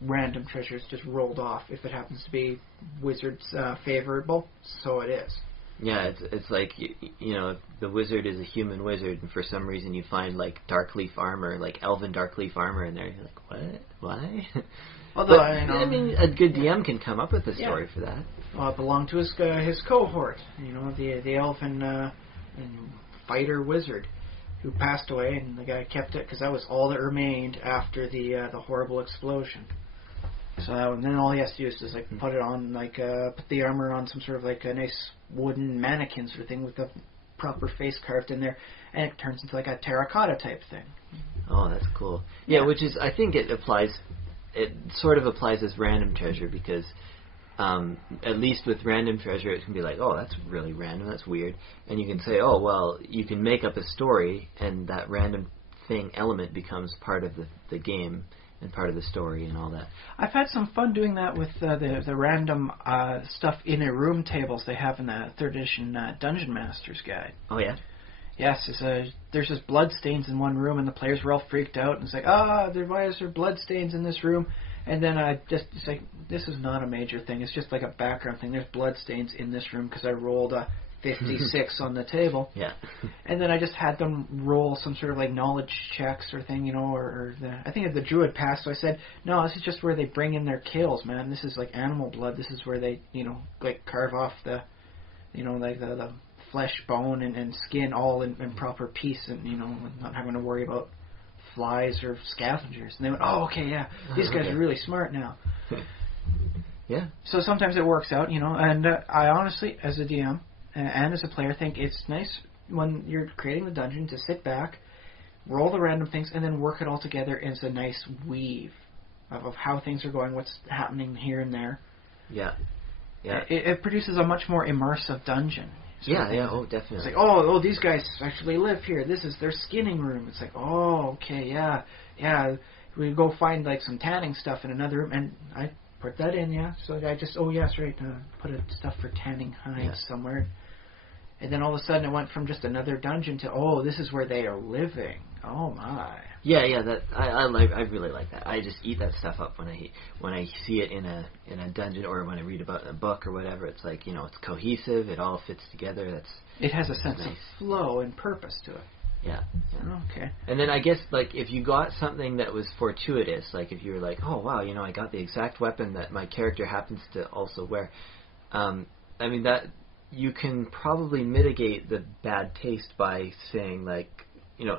random treasure is just rolled off if it happens to be wizard's favorable. So it is. Yeah, it's like, the wizard is a human wizard, and for some reason you find, like, dark leaf armor, like elven dark leaf armor in there. You're like, what? Why? Although, I mean, a good DM can come up with a story for that. Well, it belonged to his cohort, the elven fighter wizard who passed away, and the guy kept it because that was all that remained after the horrible explosion. So then all he has to do is just put it on, put the armor on some sort of a nice wooden mannequin sort of thing with the proper face carved in there, and it turns into a terracotta type thing. Oh, that's cool. Yeah, which is, I think it sort of applies as random treasure, because at least with random treasure it can be like, oh, that's really random, that's weird, and you can say, oh, well, you can make up a story, and that random element becomes part of the game and part of the story and all that. I've had some fun doing that with the random stuff in a room tables they have in the 3rd edition Dungeon Master's Guide. Oh, yeah? Yes, there's just blood stains in one room, and the players were all freaked out, and it's like, why is there blood stains in this room? And then it's like, this is not a major thing, it's just like a background thing. There's blood stains in this room because I rolled a 56 on the table. Yeah. And then I just had them roll some sort of knowledge checks or thing, I think the druid passed, so I said, no, this is just where they bring in their kills, man. This is like animal blood. This is where they, carve off the, the flesh, bone, and skin all in proper piece, and, not having to worry about flies or scavengers. And they went, oh, okay, yeah, these guys are really smart now. Yeah. So sometimes it works out, and I honestly, as a DM, and as a player, think it's nice when you're creating the dungeon to sit back, roll the random things, and then work it all together as a nice weave of how things are going, what's happening here and there. Yeah. Yeah. It produces a much more immersive dungeon. Oh, definitely. It's like, oh, these guys actually live here. This is their skinning room. It's like, oh, okay, yeah. We go find some tanning stuff in another room, and I put that in, yeah. So I just, yes, right, put stuff for tanning hides somewhere. And then all of a sudden it went from just another dungeon to, this is where they are living. Oh my. Yeah. That I really like that. I just eat that stuff up when I see it in a dungeon or when I read about it in a book or whatever. It's like, it's cohesive. It all fits together. It has a sense nice. of flow and purpose to it. Yeah. Okay. And then I guess, like, if you got something that was fortuitous, like if you were like, oh wow, I got the exact weapon that my character happens to also wear. I mean, that you can probably mitigate the bad taste by saying, like,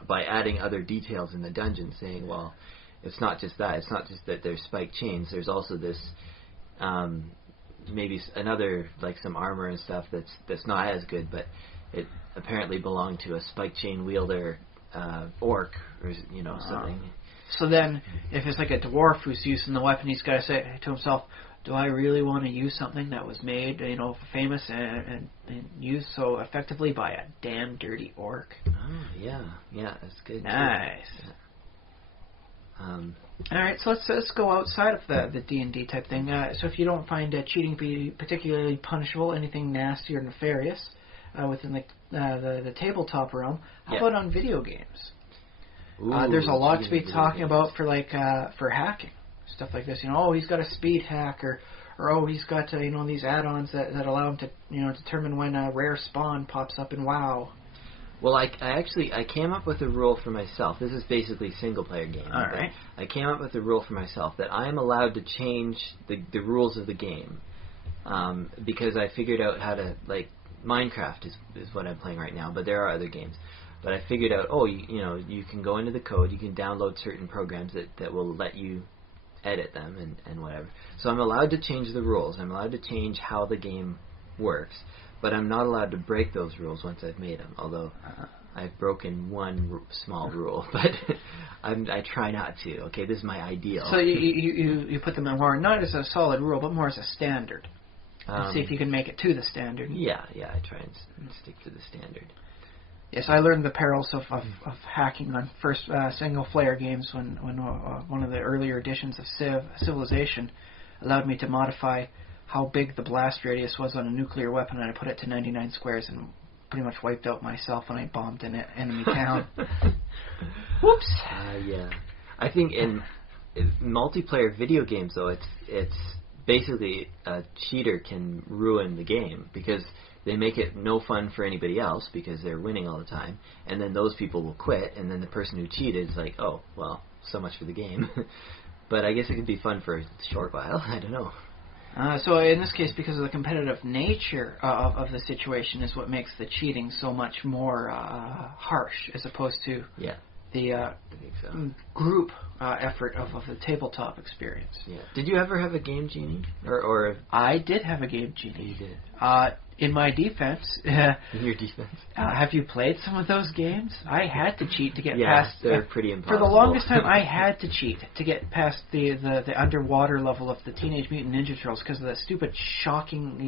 by adding other details in the dungeon, saying, well, it's not just that. It's not just that there's spiked chains. There's also this, maybe another, like some armor and stuff that's not as good, but it apparently belonged to a spike chain wielder orc or something. So then, if it's like a dwarf who's using the weapon, he's got to say to himself, "Do I really want to use something that was made, famous and used so effectively by a damn dirty orc?" Oh yeah, that's good. Nice. Yeah. All right, so let's go outside of the D&D type thing. So if you don't find cheating be particularly punishable, anything nasty or nefarious within the tabletop realm, how about on video games? Ooh, there's a lot to be talking games. about for hacking, stuff like this. He's got a speed hack, or he's got these add-ons that allow him to determine when a rare spawn pops up in WoW. Well, I came up with a rule for myself. This is basically a single-player game. All right. I came up with a rule for myself that I am allowed to change the rules of the game, because I figured out how to, like, Minecraft is what I'm playing right now, but there are other games. But I figured out, you can go into the code, you can download certain programs that will let you edit them and whatever. So I'm allowed to change the rules. I'm allowed to change how the game works. But I'm not allowed to break those rules once I've made them, although I've broken one small rule, but I try not to. Okay, this is my ideal. So you put them in more, not as a solid rule, but more as a standard. And see if you can make it to the standard. Yeah, I try and stick to the standard. Yes, I learned the perils of hacking on first single-player games when one of the earlier editions of Civilization allowed me to modify how big the blast radius was on a nuclear weapon, and I put it to 99 squares and pretty much wiped out myself when I bombed an enemy town. Whoops. Yeah. I think in multiplayer video games, though, it's basically a cheater can ruin the game because they make it no fun for anybody else because they're winning all the time, and then those people will quit, and then the person who cheated is like, oh, well, so much for the game. But I guess it could be fun for a short while. I don't know. So in this case, because of the competitive nature of the situation is what makes the cheating so much more harsh as opposed to the group effort of the tabletop experience. Yeah. Did you ever have a Game Genie? Or I did have a Game Genie. You did. In my defense... In your defense? Have you played some of those games? I had to cheat to get past... they're pretty impossible. For the longest time, I had to cheat to get past the underwater level of the Teenage Mutant Ninja Turtles because of the stupid, shocking,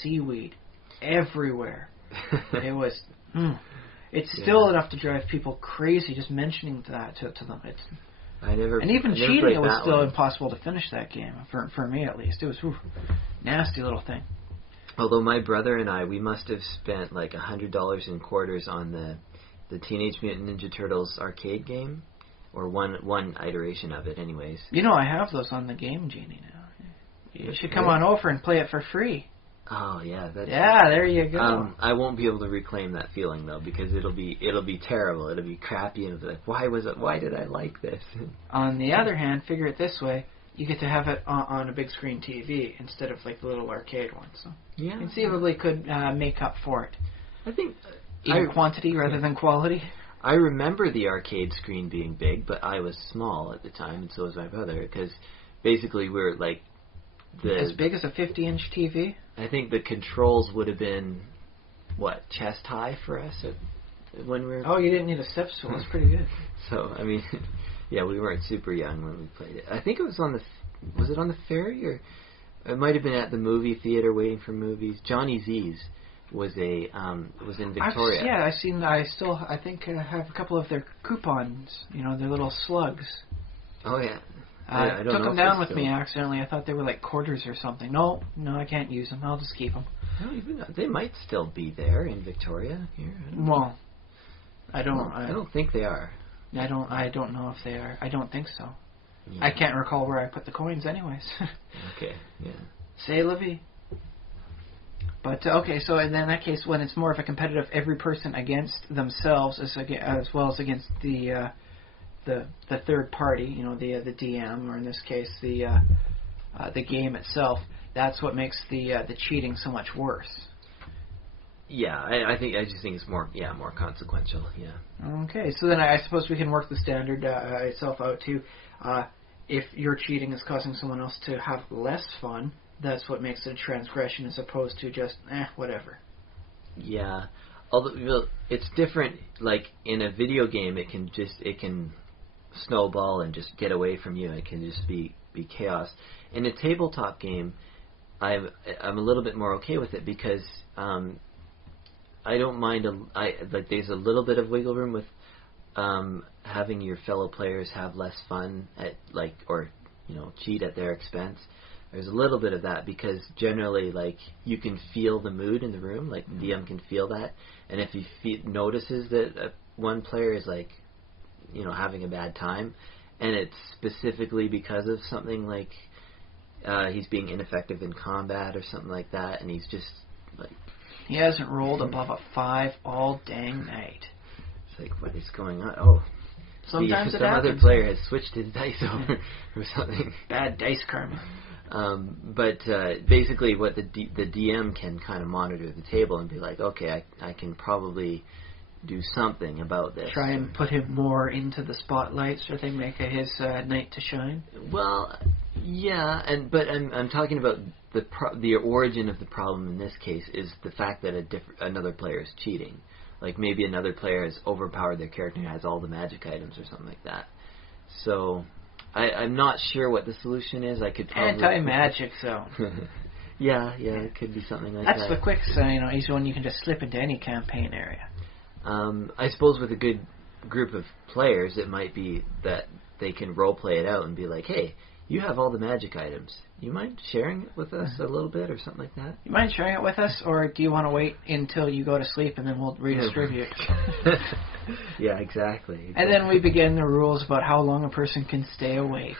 seaweed everywhere. It was... It's still enough to drive people crazy just mentioning that to them. And even cheating, it was still impossible to finish that game, for me at least. It was nasty little thing. Although my brother and I, we must have spent like $100 in quarters on the Teenage Mutant Ninja Turtles arcade game, or one iteration of it anyways. I have those on the Game Genie now. You should come on over and play it for free. Oh yeah, there you go. I won't be able to reclaim that feeling though because it'll be terrible. It'll be crappy and it'll be like, why did I like this? On the other hand, figure it this way: you get to have it on a big screen TV instead of like the little arcade one. So conceivably could make up for it. I think quantity rather than quality. I remember the arcade screen being big, but I was small at the time, and so was my brother because basically we're like. As big as a 50-inch TV? I think the controls would have been, chest high for us when we were... Oh, you didn't need a step stool. That's pretty good. So, I mean, we weren't super young when we played it. I think it was was it on the ferry, or it might have been at the movie theater waiting for movies. Johnny Z's was in Victoria. I've seen. I think I have a couple of their coupons. Their little slugs. Oh yeah. I took them down with me accidentally. I thought they were like quarters or something. No, I can't use them. I'll just keep them. They might still be there in Victoria here. I don't think they are. I don't know if they are. I don't think so. Yeah. I can't recall where I put the coins anyways. Okay, yeah. C'est la vie. But, okay, so in that case, when it's more of a competitive every person against themselves as well as against the third party, the DM, or in this case, the game itself, that's what makes the cheating so much worse. Yeah, I just think it's more consequential. Yeah. Okay, so then I suppose we can work the standard itself out too. If your cheating is causing someone else to have less fun, that's what makes it a transgression as opposed to just whatever. Yeah, although it's different. Like in a video game, it can snowball and just get away from you. It can just be chaos. In a tabletop game, I'm a little bit more okay with it because I don't mind. There's a little bit of wiggle room with having your fellow players have less fun or cheat at their expense. There's a little bit of that because generally, you can feel the mood in the room. Like the DM can feel that, and if he notices that one player is having a bad time, and it's specifically because of something like he's being ineffective in combat or something like that, and he's just he hasn't rolled above a 5 all dang night. It's like, what is going on? Oh, sometimes some other player has switched his dice over or something. Bad dice karma. But basically, what the DM can kind of monitor the table and be like, okay, I can probably do something about this. Try and put him more into the spotlight, so they make his night to shine. Well, yeah, but I'm talking about the origin of the problem in this case is the fact that another player is cheating. Like maybe another player has overpowered their character and has all the magic items or something like that. So I'm not sure what the solution is. I could probably anti-magic zone. yeah, it could be something like that. That's the quick, he's one you can just slip into any campaign area. I suppose with a good group of players, it might be that they can role play it out and be like, hey, you have all the magic items. You mind sharing it with us a little bit or something like that? You mind sharing it with us, or do you want to wait until you go to sleep and then we'll redistribute? Yeah, exactly. And then we begin the rules about how long a person can stay awake.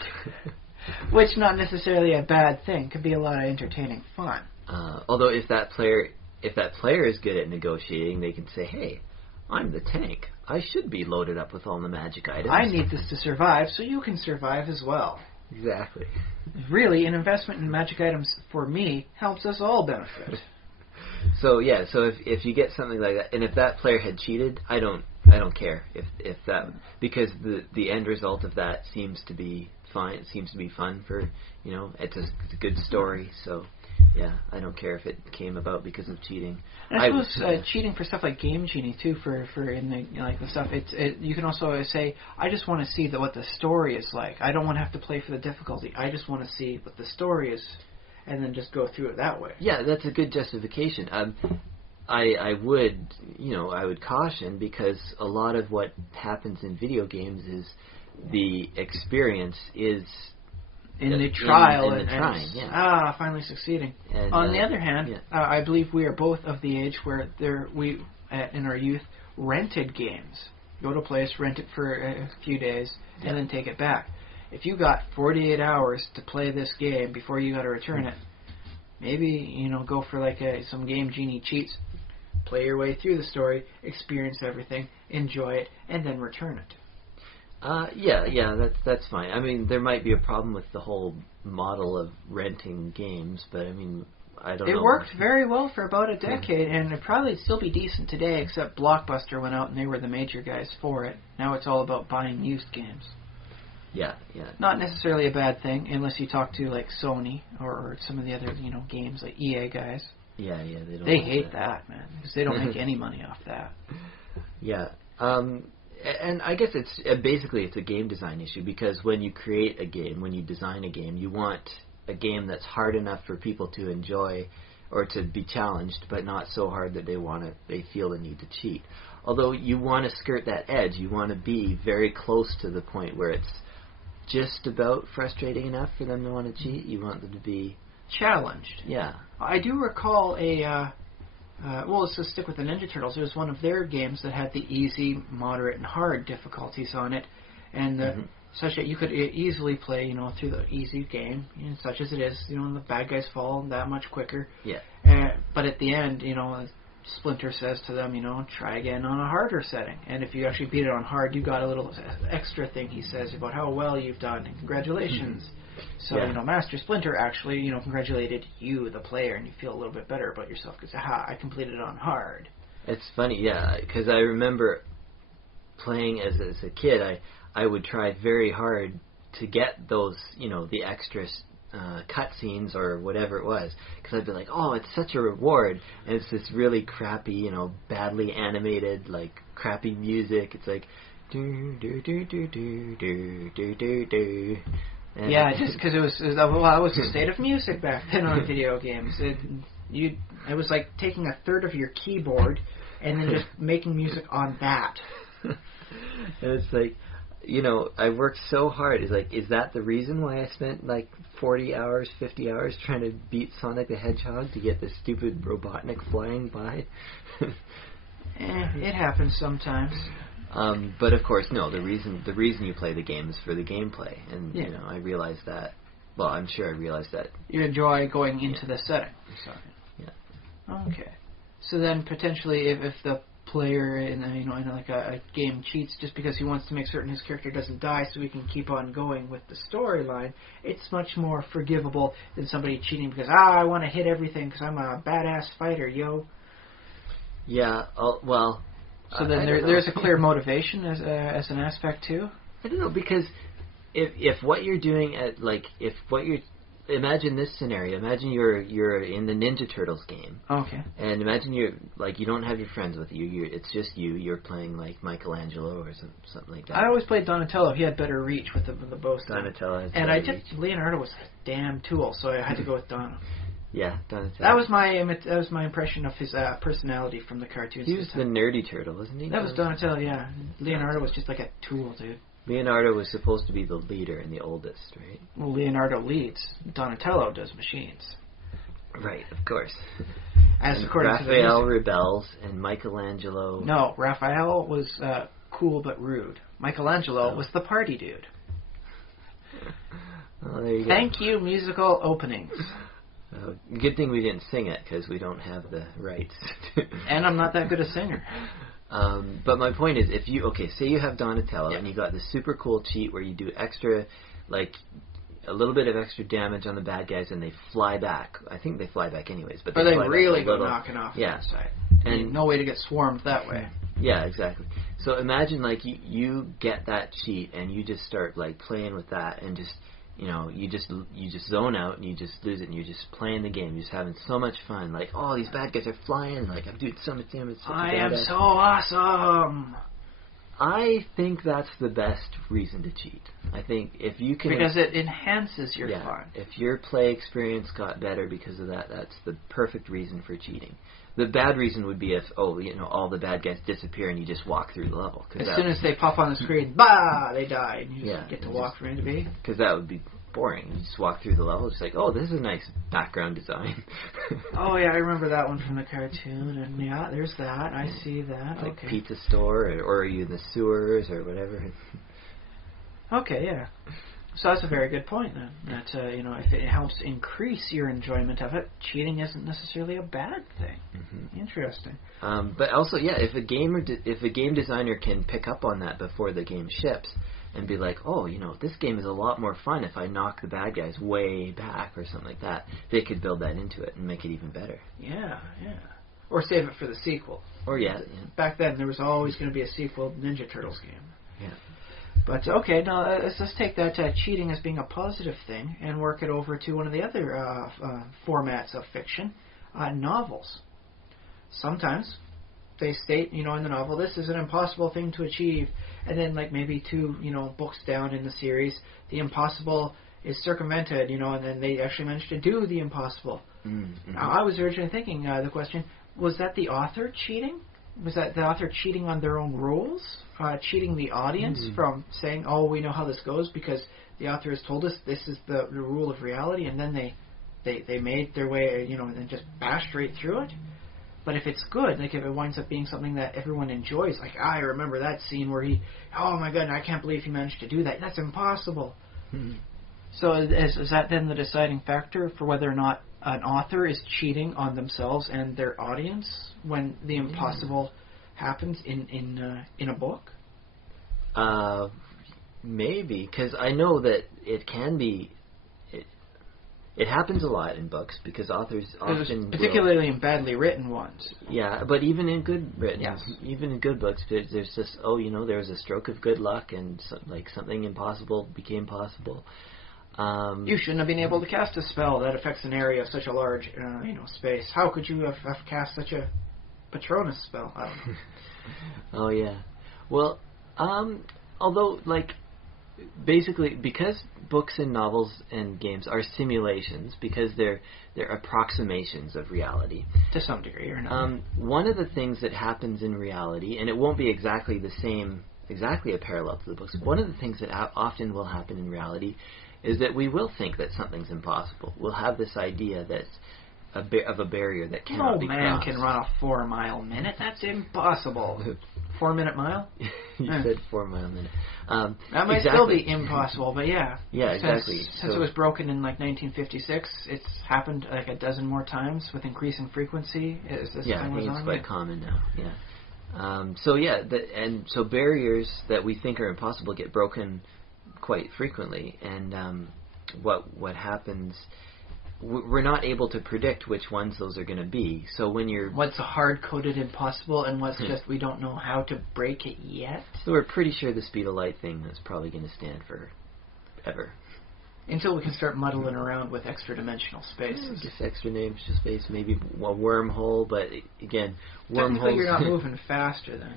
Which, not necessarily a bad thing. Could be a lot of entertaining fun. Although if that player is good at negotiating, they can say, hey, I'm the tank. I should be loaded up with all the magic items. I need this to survive, so you can survive as well. Exactly. Really, an investment in magic items for me helps us all benefit. So if you get something like that, and if that player had cheated, I don't care if that, because the end result of that seems to be fine. It seems to be fun for it's a good story. So yeah, I don't care if it came about because of cheating. And I suppose cheating for stuff like Game Genie too, for in the the stuff. You can also say, I just want to see what the story is like. I don't want to have to play for the difficulty. I just want to see what the story is, and then just go through it that way. Yeah, that's a good justification. I would caution, because a lot of what happens in video games is the experience is in the trial and trying, finally succeeding. And, on the other hand, I believe we are both of the age where we in our youth rented games. Go to a place, rent it for a few days, and then take it back. If you got 48 hours to play this game before you got to return it, maybe go for some Game Genie cheats, play your way through the story, experience everything, enjoy it, and then return it. That's fine. I mean, there might be a problem with the whole model of renting games, but I mean, I don't know. It worked very well for about a decade, and it'd probably still be decent today, except Blockbuster went out and they were the major guys for it. Now it's all about buying used games. Yeah. Not necessarily a bad thing, unless you talk to Sony or some of the other GameStop EA guys. Yeah, they hate that, man, because they don't make any money off that. Yeah. And I guess it's basically a game design issue, because when you create a game, when you design a game, you want a game that's hard enough for people to enjoy or to be challenged, but not so hard that they feel the need to cheat. Although you want to skirt that edge, you want to be very close to the point where it's just about frustrating enough for them to want to cheat. You want them to be challenged. Yeah. I do recall a well, let's just stick with the Ninja Turtles. It was one of their games that had the easy, moderate, and hard difficulties on it, and such that you could easily play, through the easy game, such as it is. And the bad guys fall that much quicker. Yeah. But at the end, Splinter says to them, try again on a harder setting. And if you actually beat it on hard, you got a little extra thing he says about how well you've done, and congratulations. So, Master Splinter actually, congratulated you, the player, and you feel a little bit better about yourself because, aha, I completed it on hard. It's funny, yeah, because I remember playing as a kid, I would try very hard to get those, the extra cutscenes or whatever it was, because I'd be like, oh, it's such a reward, and it's this really crappy, badly animated, like, crappy music. It's like, do do do do do do do do do. Yeah, just because it was the state of music back then on video games. It was like taking a third of your keyboard and then just making music on that. And it's like, I worked so hard. It's like, is that the reason why I spent like 40 hours, 50 hours trying to beat Sonic the Hedgehog to get this stupid Robotnik flying by? It happens sometimes. But of course, no. The reason you play the game is for the gameplay, and I realized that. Well, I'm sure I realized that. You enjoy going into the setting. Sorry. Yeah. Okay. So then, potentially, if the player in a game cheats just because he wants to make certain his character doesn't die, so he can keep on going with the storyline, it's much more forgivable than somebody cheating because I want to hit everything because I'm a badass fighter, yo. Yeah. Well. So then there's a clear motivation as an aspect too? I don't know, because if what you're doing imagine this scenario. Imagine you're in the Ninja Turtles game. Okay. And imagine you don't have your friends with you. It's just you. You're playing like Michelangelo or something like that. I always played Donatello. He had better reach with the bow staff. Donatello has and better I just reach. Leonardo was a damn tool, so I had to go with Don. Yeah, Donatello. That was my impression of his personality from the cartoons. He was the nerdy turtle, wasn't he? That was Donatello, yeah. Leonardo was just like a tool, dude. Leonardo was supposed to be the leader and the oldest, right? Well, Leonardo leads. Donatello does machines. Right, of course. As according to the Raphael rebels, and Michelangelo... No, Raphael was cool but rude. Michelangelo was the party dude. Oh, there you go. Thank you, musical openings. Good thing we didn't sing it, because we don't have the rights. And I'm not that good a singer. But my point is, say you have Donatello, and you got this super cool cheat where you do extra, like, a little bit of extra damage on the bad guys, and they fly back. I think they fly back anyways. But they really go knocking off the side. And no way to get swarmed that way. Yeah, exactly. So imagine, like, you get that cheat, and you just start, like, playing with that, and just... you just zone out and you just lose it and you're just playing the game. You're just having so much fun. Like, oh, these bad guys are flying. Like, I'm doing so much damage. I am so awesome. I think that's the best reason to cheat. I think if you can... Because it enhances your fun. If your play experience got better because of that, that's the perfect reason for cheating. The bad reason would be if, all the bad guys disappear and you just walk through the level. As soon as they pop on the screen, they die, and you just get to walk from A to B. Because that would be boring. You just walk through the level, it's like, oh, this is a nice background design. Oh, yeah, I remember that one from the cartoon, and there's that. I see that. Like pizza store, or are you in the sewers, or whatever. Okay, yeah. So that's a very good point, then. That, if it helps increase your enjoyment of it, cheating isn't necessarily a bad thing. Mm-hmm. Interesting. But also, if a game designer can pick up on that before the game ships, and be like, oh, this game is a lot more fun if I knock the bad guys way back, or something like that, they could build that into it and make it even better. Yeah. Or save it for the sequel. Or, Back then, there was always going to be a sequel Ninja Turtles game. Yeah. But, okay, now let's take that cheating as being a positive thing and work it over to one of the other formats of fiction, novels. Sometimes they state, in the novel, this is an impossible thing to achieve, and then, like, maybe 2, books down in the series, the impossible is circumvented, and then they actually manage to do the impossible. Mm-hmm. Now, I was originally thinking the question, was that the author cheating? Was that the author cheating on their own rules? Cheating the audience from saying, oh, we know how this goes because the author has told us this is the rule of reality, and then they made their way, and just bashed right through it? But if it's good, like if it winds up being something that everyone enjoys, like I remember that scene where oh my god, I can't believe he managed to do that. That's impossible. So is that then the deciding factor for whether or not an author is cheating on themselves and their audience when the impossible happens in a book? Maybe, because I know that it can be. It happens a lot in books because authors often, particularly in badly written ones. Yeah, but even in good written, even in good books, there's just there was a stroke of good luck and something impossible became possible. You shouldn't have been able to cast a spell that affects an area of such a large space. How could you have cast such a Patronus spell? I don't know. Oh yeah, well, although basically, because books and novels and games are simulations, because they're approximations of reality to some degree or another. One of the things that happens in reality, and it won't be exactly a parallel to the books. One of the things that often will happen in reality is that we will think that something's impossible. We'll have this idea that's of a barrier that cannot be crossed. No man can run a 4-mile minute. That's impossible. 4-minute mile? You said 4-mile minute. That might still be impossible, but yeah. Yeah, exactly. Since it was broken in 1956, it's happened a dozen more times with increasing frequency. I think it's quite common now. Yeah. So barriers that we think are impossible get broken quite frequently, and what happens? We're not able to predict which ones those are going to be. So when you're... What's a hard-coded impossible and what's just we don't know how to break it yet? So we're pretty sure the speed of light thing is probably going to stand for ever. Until we can start muddling around with extra-dimensional spaces. Just extra-dimensional space, maybe a wormhole, but again, wormholes... Technically you're not moving faster then.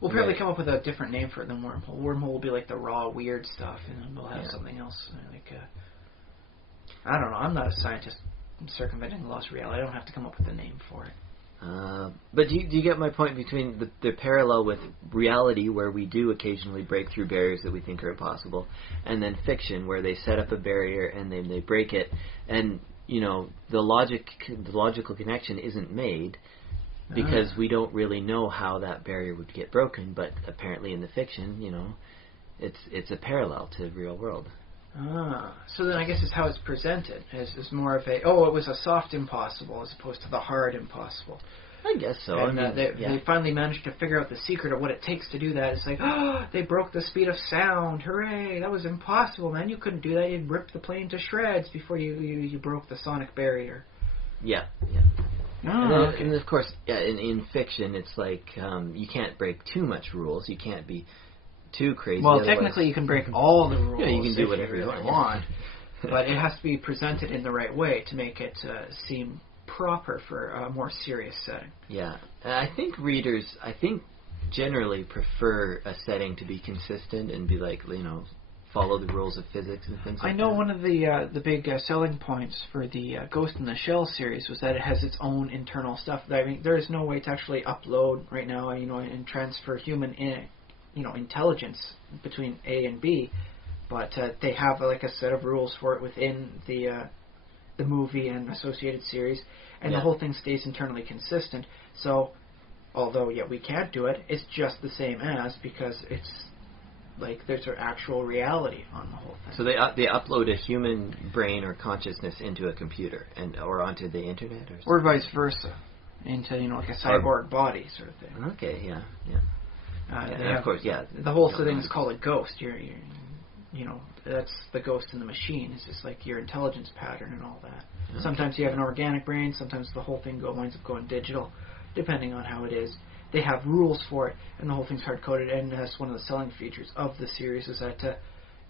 We'll probably come up with a different name for it than wormhole. Wormhole will be like the raw, weird stuff, and then we'll have something else I don't know. I'm not a scientist circumventing the lost reality. I don't have to come up with a name for it. But do you get my point between the parallel with reality, where we do occasionally break through barriers that we think are impossible, and then fiction, where they set up a barrier and then they break it, and the logical connection isn't made because we don't really know how that barrier would get broken. But apparently in the fiction, it's a parallel to the real world. So then I guess it's how it's presented. It's more of it was a soft impossible as opposed to the hard impossible. I guess so. And they finally managed to figure out the secret of what it takes to do that. It's like, they broke the speed of sound. Hooray! That was impossible, man. You couldn't do that. You'd rip the plane to shreds before you broke the sonic barrier. Yeah. And of course, in fiction, it's like you can't break too much rules. You can't be too crazy. Well, technically you can break all the rules. Yeah, you can do whatever you really want. But it has to be presented in the right way to make it seem proper for a more serious setting. Yeah. And I think readers, generally prefer a setting to be consistent and be follow the rules of physics and things like that. I know one of the big selling points for the Ghost in the Shell series was that it has its own internal stuff. I mean, there is no way to actually upload right now, and transfer human intelligence between A and B, but they have a set of rules for it within the movie and associated series, and the whole thing stays internally consistent. So, although we can't do it, it's just the same as, because it's there's an actual reality on the whole thing. So they upload a human brain or consciousness into a computer or onto the internet, or vice versa, into a cyborg body sort of thing. Okay, yeah. Of course, the whole thing is called a ghost. You're that's the ghost in the machine. It's just like your intelligence pattern and all that. Okay. Sometimes you have an organic brain. Sometimes the whole thing winds up going digital, depending on how it is. They have rules for it, and the whole thing's hard-coded. And that's one of the selling features of the series is that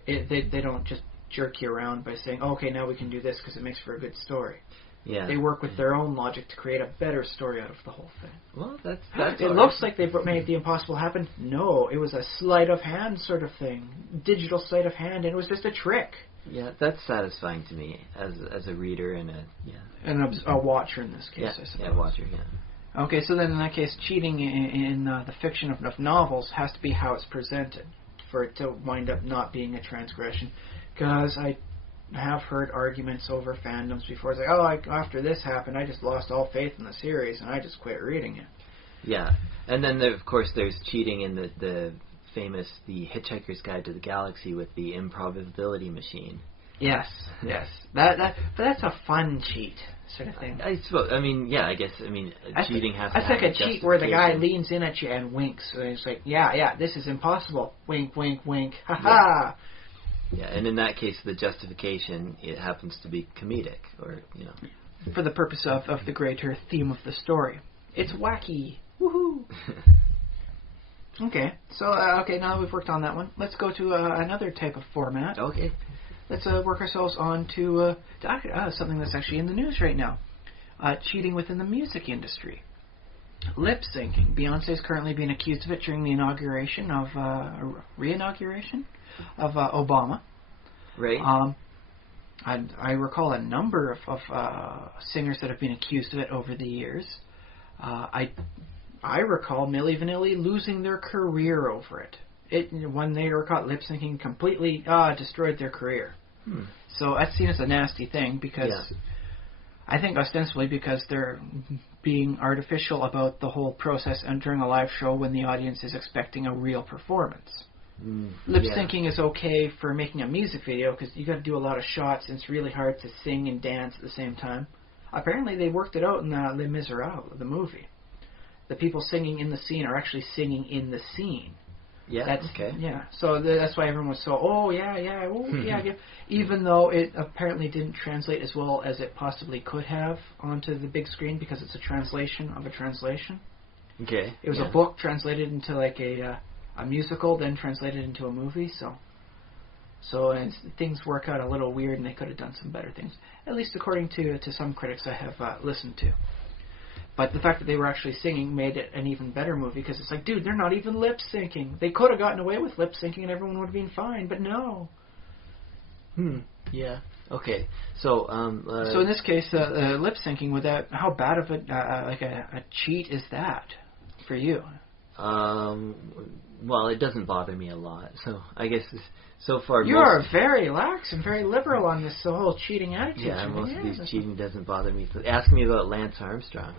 they don't just jerk you around by saying, okay, now we can do this because it makes for a good story. Yeah. They work with their own logic to create a better story out of the whole thing. Well, that's it looks like they made the impossible happen. No, it was a sleight of hand sort of thing. Digital sleight of hand, and it was just a trick. Yeah, that's satisfying to me as a reader and a watcher in this case, I suppose. Yeah, watcher, yeah. Okay, so then in that case, cheating in the fiction of novels has to be how it's presented for it to wind up not being a transgression. Because have heard arguments over fandoms before. It's like, oh, after this happened, I just lost all faith in the series and I just quit reading it. Yeah, and then of course there's cheating in the famous The Hitchhiker's Guide to the Galaxy with the improbability machine. Yes. But that's a fun cheat sort of thing. I suppose. I mean, yeah. I guess. I mean, cheating has to have that's like a cheat where the guy justification. leans in at you and winks. And it's like, yeah, this is impossible. Wink, wink, wink. Ha ha. Yeah, and in that case, the justification, it happens to be comedic, or For the purpose of the greater theme of the story, it's wacky. Woohoo. Okay, so now that we've worked on that one, let's go to another type of format. Okay. Let's work ourselves on to something that's actually in the news right now. Cheating within the music industry. Lip syncing. Beyonce is currently being accused of it during the re-inauguration of Obama. Right. I recall a number of singers that have been accused of it over the years. I recall Milli Vanilli losing their career over it. When they were caught lip syncing, completely destroyed their career. So that's seen as a nasty thing because I think ostensibly because they're being artificial about the whole process and during a live show when the audience is expecting a real performance. Lip syncing is okay for making a music video because you got to do a lot of shots and it's really hard to sing and dance at the same time. Apparently they worked it out in Les Miserables, the movie. The people singing in the scene are actually singing in the scene. Yeah, okay. Yeah, so that's why everyone was so, yeah. Even though it apparently didn't translate as well as it possibly could have onto the big screen because it's a translation of a translation. Okay. It was a book translated into like a musical, then translated into a movie, so things work out a little weird and they could have done some better things, at least according to some critics I have listened to. But the fact that they were actually singing made it an even better movie because it's like, dude, they're not even lip syncing. They could have gotten away with lip syncing and everyone would have been fine, but no. Yeah. Okay. So. So in this case, lip syncing without how bad of a cheat is that for you? Well, it doesn't bother me a lot. So I guess so far. You are very lax and very liberal on this whole cheating attitude. Yeah, most of these cheating doesn't bother me. Ask me about Lance Armstrong.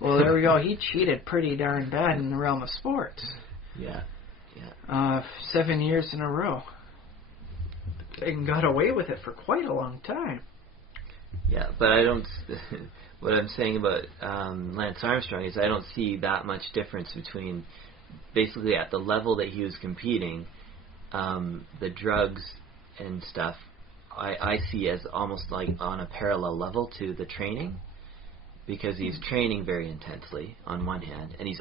Well, there we go. He cheated pretty darn bad in the realm of sports. Yeah. 7 years in a row. And got away with it for quite a long time. Yeah, but I don't. What I'm saying about Lance Armstrong is I don't see that much difference between basically at the level that he was competing. The drugs and stuff I see as almost like on a parallel level to the training because he's training very intensely on one hand and he's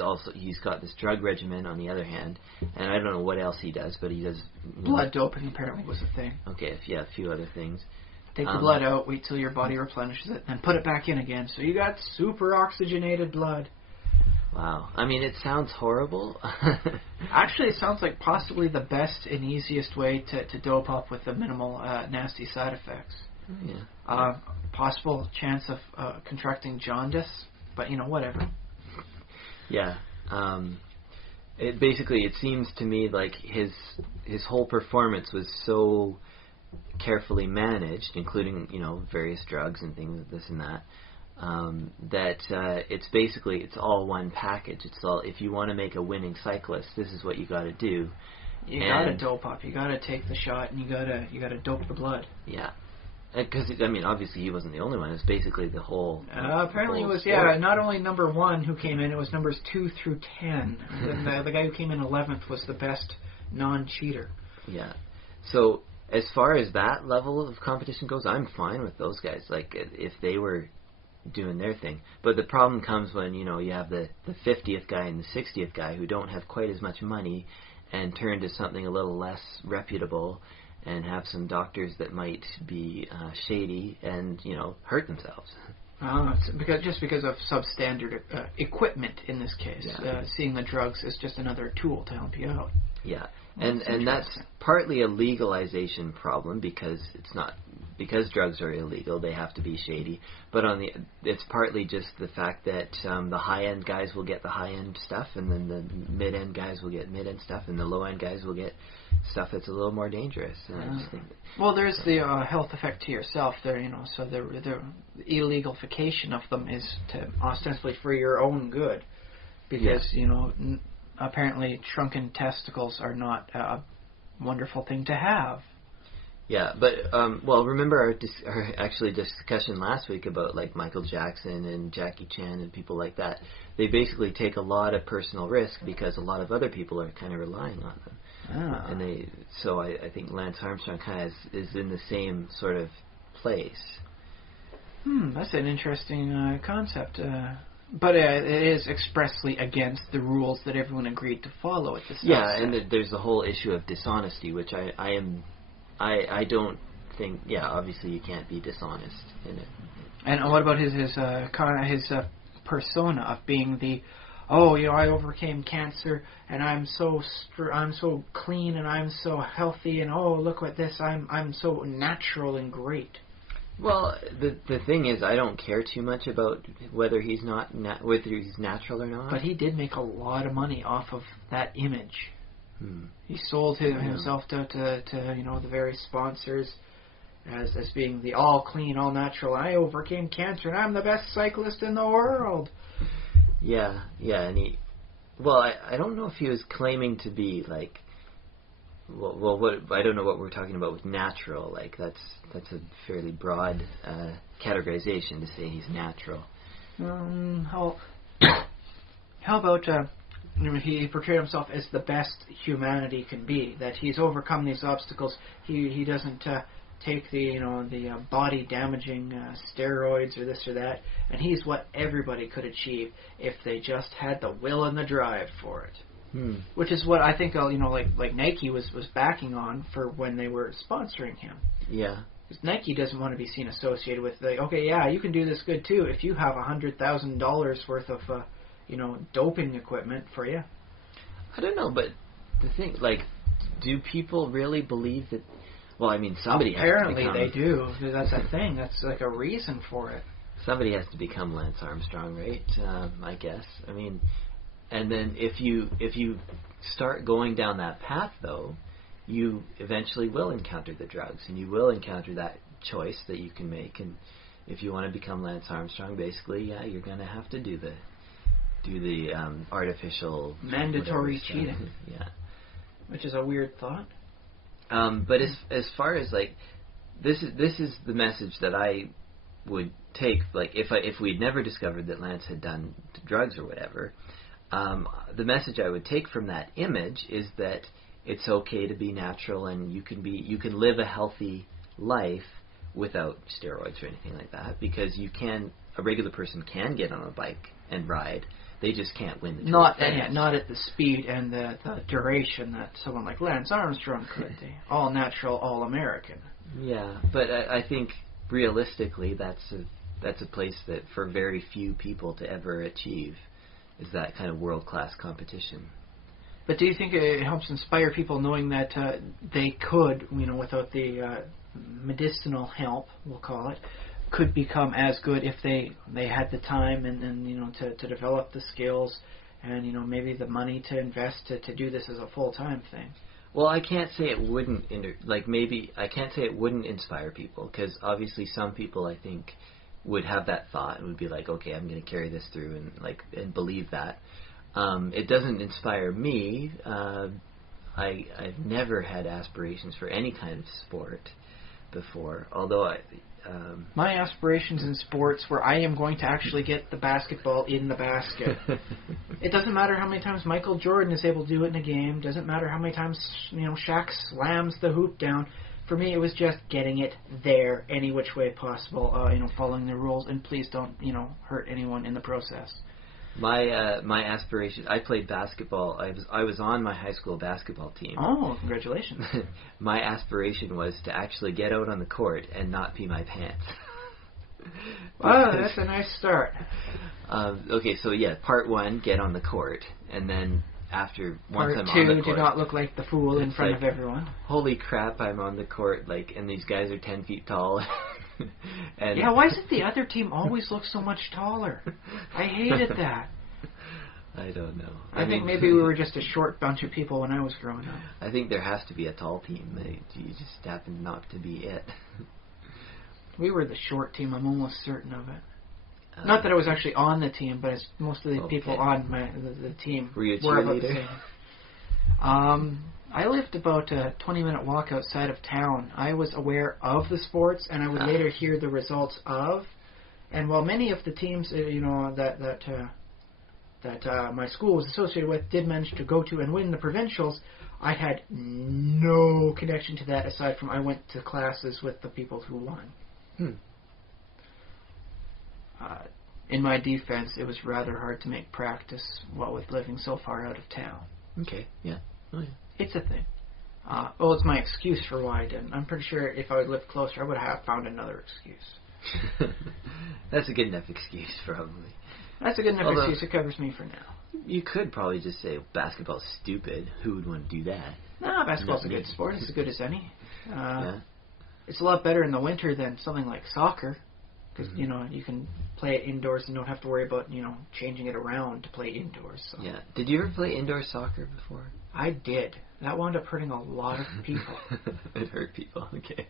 got this drug regimen on the other hand, and I don't know what else he does, but he does blood doping apparently was a thing. Okay, a few other things. Take the blood out, wait till your body replenishes it, then put it back in again, so you got super oxygenated blood. Wow. I mean, it sounds horrible. Actually, it sounds like possibly the best and easiest way to dope up with the minimal nasty side effects. Yeah. Possible chance of contracting jaundice, but whatever. Yeah. It seems to me like his whole performance was so carefully managed, including various drugs and things, this and that. That it's all one package. It's all, if you want to make a winning cyclist, this is what you got to do. You got to dope up. You got to take the shot, and you got to dope the blood. Yeah, because obviously he wasn't the only one. It's basically the whole. Apparently, the whole it was sport. not only number 1 who came in. It was numbers 2 through 10. The guy who came in 11th was the best non-cheater. Yeah. So as far as that level of competition goes, I'm fine with those guys. Like if they were doing their thing. But the problem comes when, you have the 50th guy and the 60th guy who don't have quite as much money and turn to something a little less reputable and have some doctors that might be shady and, hurt themselves. Because of substandard equipment in this case. Yeah. Seeing the drugs is just another tool to help you out. Yeah. And that's partly a legalization problem because drugs are illegal, they have to be shady. But it's partly just the fact that the high-end guys will get the high-end stuff, and then the mid-end guys will get mid-end stuff, and the low-end guys will get stuff that's a little more dangerous. And I just think well, there's the health effect to yourself there, so the illegalification of them is to ostensibly for your own good. Because, apparently shrunken testicles are not a wonderful thing to have. Yeah, but, remember our actually discussion last week about, like, Michael Jackson and Jackie Chan and people like that. They basically take a lot of personal risk because a lot of other people are kind of relying on them. Ah. And so I think Lance Armstrong kind of is in the same sort of place. That's an interesting concept. But it is expressly against the rules that everyone agreed to follow at this time. Yeah, and there's the whole issue of dishonesty, which I don't think. Yeah, obviously you can't be dishonest in it. And what about his persona of being the, I overcame cancer and I'm so clean and I'm so healthy and look at this, I'm so natural and great. Well, the thing is, I don't care too much about whether he's whether he's natural or not. But he did make a lot of money off of that image. He sold himself to the various sponsors as being the all clean, all natural. I overcame cancer and I'm the best cyclist in the world. Yeah, and I don't know if he was claiming to be like. What I don't know what we're talking about with natural. Like that's a fairly broad categorization to say he's natural. How about he portrayed himself as the best humanity can be? That he's overcome these obstacles. He doesn't take the body damaging steroids or this or that, and he's what everybody could achieve if they just had the will and the drive for it. Which is what I think, like Nike was backing on for when they were sponsoring him. Yeah. Because Nike doesn't want to be seen associated with, you can do this good too if you have $100,000 worth of, doping equipment for you. I don't know, but the thing, do people really believe that? Well, I mean, somebody apparently has to they do. That's a thing. That's like a reason for it. Somebody has to become Lance Armstrong, right? I guess. I mean. And then if you start going down that path, though, you eventually will encounter the drugs, and you will encounter that choice that you can make. And if you want to become Lance Armstrong, basically, you're going to have to do the artificial mandatory cheating. Yeah, which is a weird thought. But as far as this is the message that I would take. Like if we'd never discovered that Lance had done drugs or whatever. The message I would take from that image is that it's okay to be natural and you can live a healthy life without steroids or anything like that, because a regular person can get on a bike and ride. They just can't win the Tour de France. Not at the speed and the duration that someone like Lance Armstrong could. All natural, all American. Yeah, but I think realistically that's a place that for very few people to ever achieve. Is that kind of world-class competition. But do you think it helps inspire people knowing that they could, without the medicinal help, we'll call it, could become as good if they had the time and to develop the skills and, maybe the money to invest to do this as a full-time thing? Well, I can't say it wouldn't, I can't say it wouldn't inspire people, because obviously some people, I think, would have that thought and would be like, okay, I'm going to carry this through and believe that. It doesn't inspire me. I've never had aspirations for any kind of sport before, although my aspirations in sports were I am going to actually get the basketball in the basket. It doesn't matter how many times Michael Jordan is able to do it in a game. Doesn't matter how many times Shaq slams the hoop down. For me, it was just getting it there any which way possible, following the rules, and please don't, hurt anyone in the process. My aspiration, I played basketball. I was on my high school basketball team. Oh, congratulations. My aspiration was to actually get out on the court and not pee my pants. Wow, that's a nice start. Okay, so part one, get on the court, and then once I'm on the court, Part two, do not look like the fool in front of everyone. Holy crap, I'm on the court, and these guys are 10 feet tall. And why does the other team always look so much taller? I hated that. I don't know. I think maybe we were just a short bunch of people when I was growing up. I think there has to be a tall team. You just happen not to be it. We were the short team. I'm almost certain of it. Not that I was actually on the team, but it's most of the people on the team. Were you a were about the cheerleader? same. I lived about a 20-minute walk outside of town. I was aware of the sports, and I would later hear the results of. And while many of the teams, that my school was associated with did manage to go to and win the provincials, I had no connection to that aside from I went to classes with the people who won. In my defense, it was rather hard to make practice while with living so far out of town. Okay, yeah. Oh, yeah. It's a thing. It's my excuse for why I didn't. I'm pretty sure if I would lived closer, I would have found another excuse. That's a good enough excuse, probably. That's a good enough excuse. It covers me for now. You could probably just say basketball's stupid. Who would want to do that? No, basketball's a good sport. It's as good as any. It's a lot better in the winter than something like soccer. Because, you can play it indoors and don't have to worry about, changing it around to play indoors. So. Yeah. Did you ever play indoor soccer before? I did. That wound up hurting a lot of people. It hurt people, okay.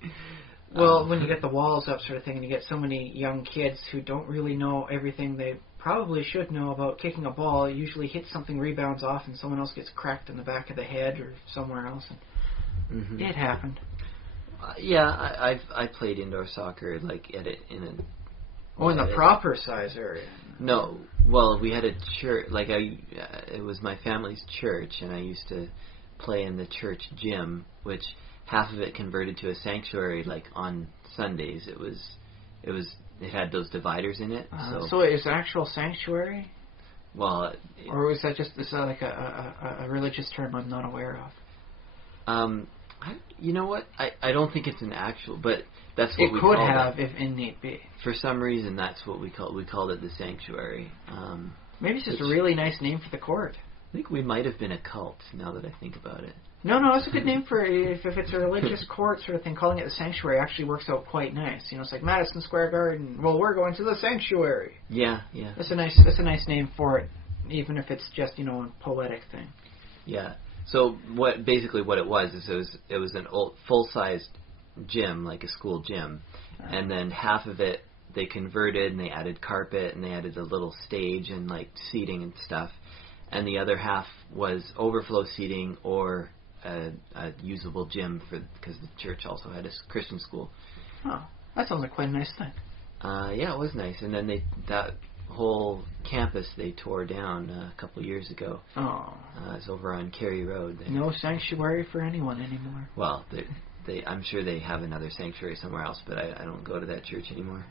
Well, when you get the walls up sort of thing and you get so many young kids who don't really know everything they probably should know about kicking a ball, it usually hits something, rebounds off, and someone else gets cracked in the back of the head or somewhere else. And it happened. I played indoor soccer like in the proper size area. No, well, we had a church. Like it was my family's church, and I used to play in the church gym, which half of it converted to a sanctuary. Like on Sundays, it had those dividers in it. So it is an actual sanctuary. Well, or was that just like a religious term I'm not aware of? You know what? I don't think it's an actual, but that's what we called it. It could have, if in need be. For some reason, that's what we called it, the sanctuary. Maybe it's just a really nice name for the court. I think we might have been a cult, now that I think about it. No, that's a good name for if it's a religious court sort of thing. Calling it the sanctuary actually works out quite nice. It's like Madison Square Garden. Well, we're going to the sanctuary. Yeah. That's a nice name for it, even if it's just a poetic thing. Yeah. So basically what it was is it was an old full-sized gym, like a school gym, and then half of it they converted and they added carpet and they added a little stage and like seating and stuff, and the other half was overflow seating or a usable gym because the church also had a Christian school. Oh, that sounds like quite a nice thing. Yeah, it was nice, and then that whole campus they tore down a couple years ago. Oh. It's over on Cary Road. No sanctuary for anyone anymore. Well, I'm sure they have another sanctuary somewhere else, but I don't go to that church anymore.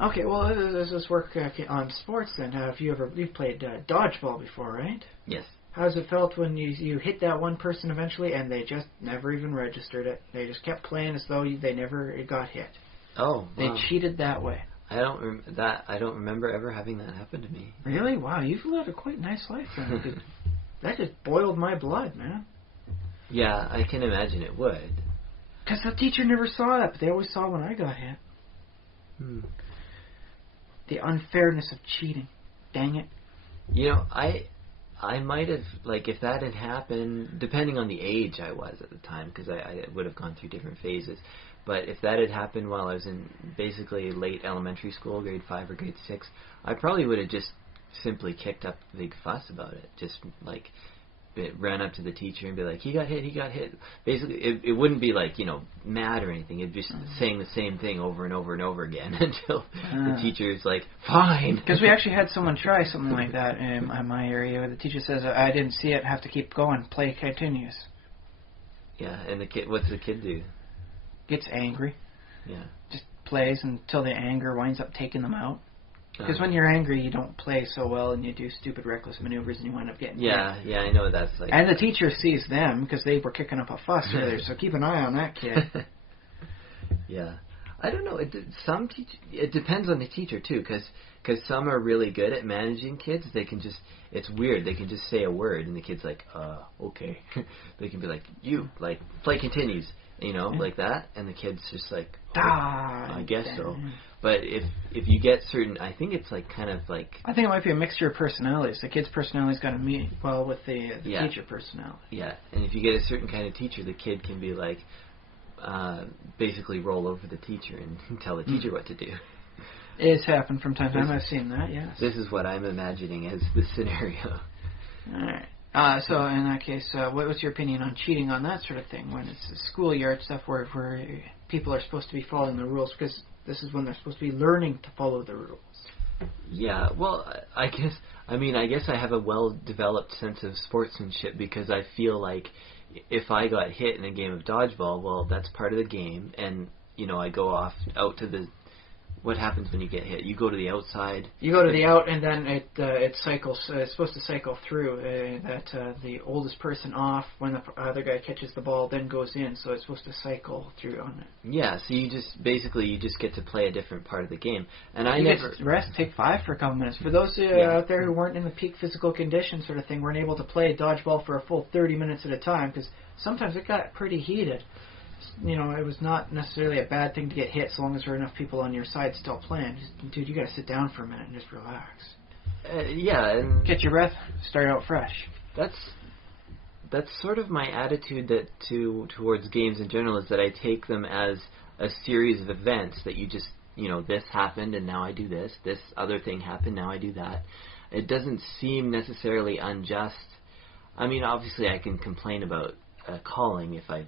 Okay, well, let's work on sports then. You've played dodgeball before, right? Yes. How's it felt when you hit that one person eventually and they just never even registered it? They just kept playing as though they never got hit. Oh, wow. They cheated that way. I don't remember ever having that happen to me. Really? Wow, you've led a quite nice life then. That just boiled my blood, man. Yeah, I can imagine it would. Because the teacher never saw that, but they always saw when I got hit. The unfairness of cheating. Dang it. I might have, like, if that had happened, depending on the age I was at the time, because I would have gone through different phases. But if that had happened while I was in basically late elementary school, grade 5 or grade 6, I probably would have just simply kicked up a big fuss about it. Just, like, ran up to the teacher and be like, he got hit. Basically, it wouldn't be, like, mad or anything. It'd be saying the same thing over and over and over again until the teacher's like, fine. Because we actually had someone try something like that in my area where the teacher says, I didn't see it, have to keep going, play continues. Yeah, and what's the kid do? Gets angry. Yeah. Just plays until the anger winds up taking them out. Because when you're angry, you don't play so well, and you do stupid, reckless maneuvers, and you wind up getting hit. Yeah, I know what that's like. And the teacher sees them, because they were kicking up a fuss earlier, so keep an eye on that kid. Yeah. I don't know. It depends on the teacher, too, because some are really good at managing kids. They can just, it's weird, they can just say a word, and the kid's like, okay. They can be like, play continues. Like that, and the kid's just like, I guess so. But if you get certain, I think it's like kind of like... I think it might be a mixture of personalities. The kid's personality's got to meet well with the Yeah. teacher personality. Yeah, and if you get a certain kind of teacher, the kid can be like, basically roll over the teacher and tell the teacher what to do. It's happened from time to time. I've seen that, yes. This is what I'm imagining as the scenario. Alright. So in that case, what was your opinion on cheating on that sort of thing when it's schoolyard stuff where people are supposed to be following the rules, because this is when they're supposed to be learning to follow the rules? Yeah, well, I guess I have a well-developed sense of sportsmanship, because I feel like if I got hit in a game of dodgeball, well, that's part of the game, and, I go out to the... What happens when you get hit? You go to the outside. You go to the out, and then it cycles. It's supposed to cycle through. The oldest person off, when the other guy catches the ball, then goes in. So it's supposed to cycle through on it. Yeah. So you just get to play a different part of the game. And you never get to rest, take 5 for a couple minutes. For those out there who weren't in the peak physical condition sort of thing, weren't able to play dodgeball for a full 30 minutes at a time, because sometimes it got pretty heated. It was not necessarily a bad thing to get hit, so long as there were enough people on your side still playing. Dude, you got to sit down for a minute and just relax. Yeah, and catch your breath, start out fresh. That's sort of my attitude towards games in general, is that I take them as a series of events that you just, this happened and now I do this. This other thing happened, now I do that. It doesn't seem necessarily unjust. I mean, obviously I can complain about calling if I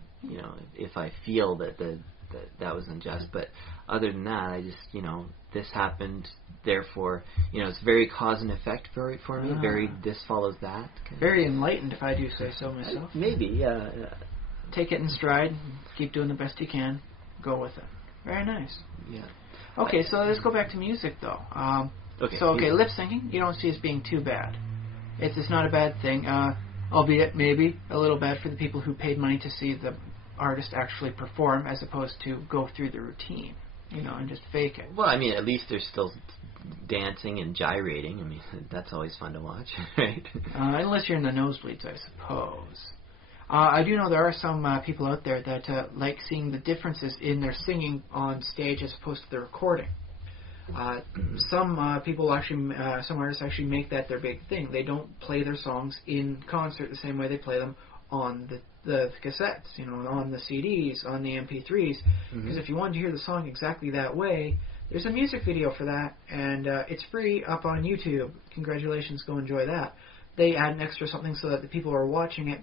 feel that was unjust, but other than that, I just, this happened, therefore, it's very cause and effect for me. Very, this follows that. Very enlightened, if I do say so myself. Maybe, yeah. Take it in stride, keep doing the best you can, go with it. Very nice. Yeah. Okay, so let's go back to music, though. Lip syncing, you don't see as being too bad. It's not a bad thing. Albeit maybe a little bad for the people who paid money to see the artist actually perform, as opposed to go through the routine, and just fake it. Well, I mean, at least there's still dancing and gyrating. I mean, that's always fun to watch, right? Unless you're in the nosebleeds, I suppose. I do know there are some people out there that like seeing the differences in their singing on stage as opposed to the recording. Some people actually, some artists actually make that their big thing. They don't play their songs in concert the same way they play them on the cassettes, on the CDs, on the MP3s. Because if you want to hear the song exactly that way, there's a music video for that, and it's free up on YouTube. Congratulations, go enjoy that. They add an extra something so that the people who are watching it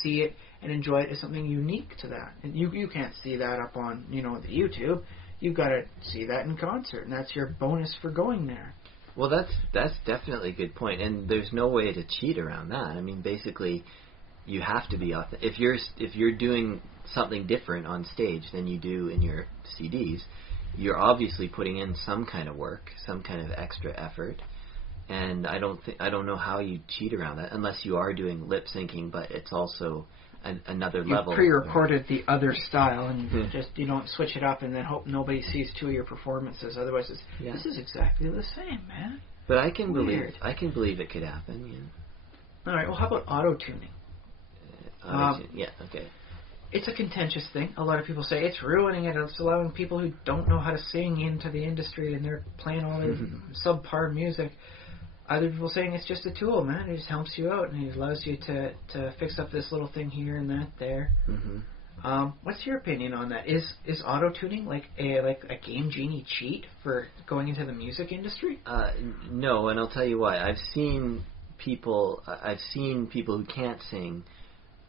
see it and enjoy it as something unique to that. And you can't see that up on, the YouTube. You've got to see that in concert, and that's your bonus for going there. Well, that's definitely a good point, and there's no way to cheat around that. I mean, basically, you have to be authentic. If you're doing something different on stage than you do in your CDs, you're obviously putting in some kind of work, some kind of extra effort, and I don't know how you cheat around that unless you are doing lip syncing, but it's also another level. You pre-recorded the other style, and you don't switch it up and then hope nobody sees 2 of your performances. Otherwise, this is exactly the same, man. But I can believe it could happen. Yeah. All right. Well, how about auto-tuning? Yeah. Okay. It's a contentious thing. A lot of people say it's ruining it. It's allowing people who don't know how to sing into the industry, and they're playing all their subpar music. Other people saying it's just a tool, man. It just helps you out, and it allows you to fix up this little thing here and that there. What's your opinion on that? Is auto-tuning like a Game Genie cheat for going into the music industry? No, and I'll tell you why. I've seen people who can't sing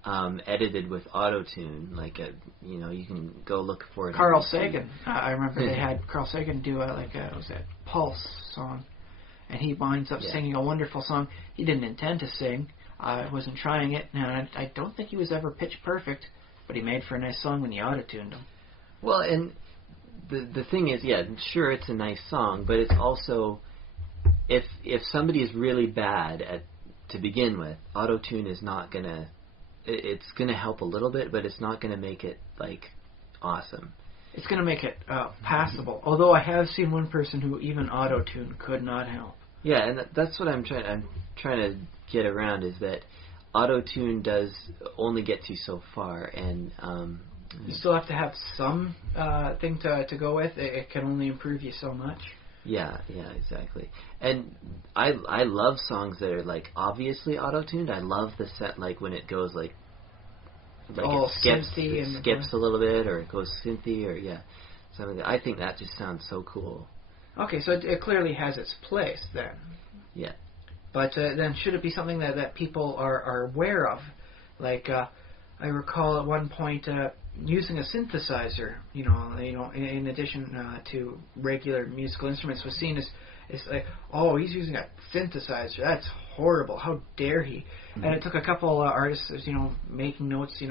edited with auto-tune. Like you can go look for it. Carl Sagan. I remember they had Carl Sagan do what was that Pulse song. And he winds up singing a wonderful song. He didn't intend to sing. Wasn't trying it. And I don't think he was ever pitch perfect, but he made for a nice song when you auto-tuned him. Well, and the thing is, sure, it's a nice song, but it's also, if somebody is really bad to begin with, auto-tune is not going to, it's going to help a little bit, but it's not going to make it, awesome. It's going to make it passable. Although I have seen one person who even auto-tune could not help. Yeah, and that's what I'm trying to get around, is that auto-tune does only get you so far, and You still have to have some thing to go with. It can only improve you so much. Yeah, exactly. And I love songs that are like obviously auto-tuned. I love the set, like when it goes like all it synthy skips a little bit, or it goes synthy, or something. I think that just sounds so cool. Okay, so it clearly has its place then. Yeah. But then should it be something that people are aware of? Like I recall at one point using a synthesizer, in addition to regular musical instruments, was seen as like, oh, he's using a synthesizer. That's horrible. How dare he? Mm-hmm. And it took a couple artists, making notes,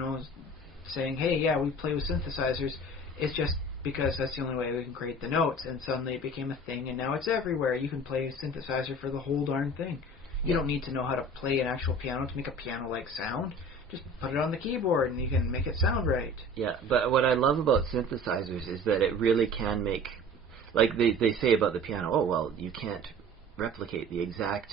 saying, hey, yeah, we play with synthesizers. It's just because that's the only way we can create the notes. And suddenly it became a thing, and now it's everywhere. You can play a synthesizer for the whole darn thing. You don't need to know how to play an actual piano to make a piano-like sound. Just put it on the keyboard and you can make it sound right. Yeah, but what I love about synthesizers is that it really can make, like they say about the piano, oh, well, you can't replicate the exact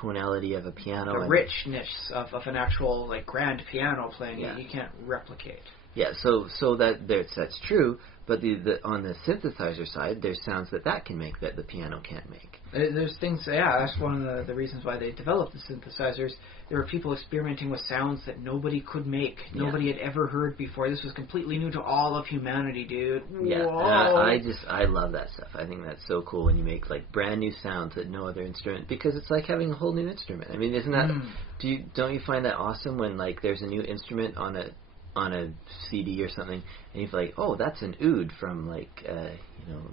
tonality of a piano. The richness of an actual, like, grand piano playing, you can't replicate. Yeah, so that's true, but on the synthesizer side, there's sounds that can make that the piano can't make. There's things, that's one of the reasons why they developed the synthesizers. There were people experimenting with sounds that nobody could make, nobody had ever heard before. This was completely new to all of humanity, dude. Yeah, Whoa. I love that stuff. I think that's so cool when you make like brand new sounds that no other instrument, because it's like having a whole new instrument. I mean, isn't that? Don't you find that awesome when like there's a new instrument on a CD or something, and you're like, oh, that's an oud from like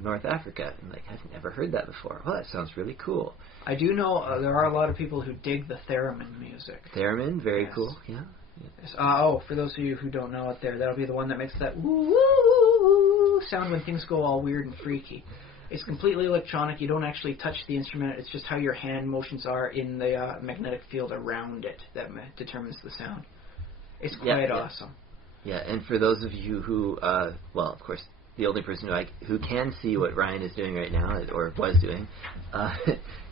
North Africa, and like I've never heard that before. Oh, that sounds really cool. I do know there are a lot of people who dig the theremin music. Theremin, very cool. Yeah. Yes. For those of you who don't know it, that'll be the one that makes that woo sound when things go all weird and freaky. It's completely electronic. You don't actually touch the instrument. It's just how your hand motions are in the magnetic field around it that determines the sound. It's quite awesome. Yeah, and for those of you who, well, of course, the only person who can see what Ryan is doing right now, or was doing,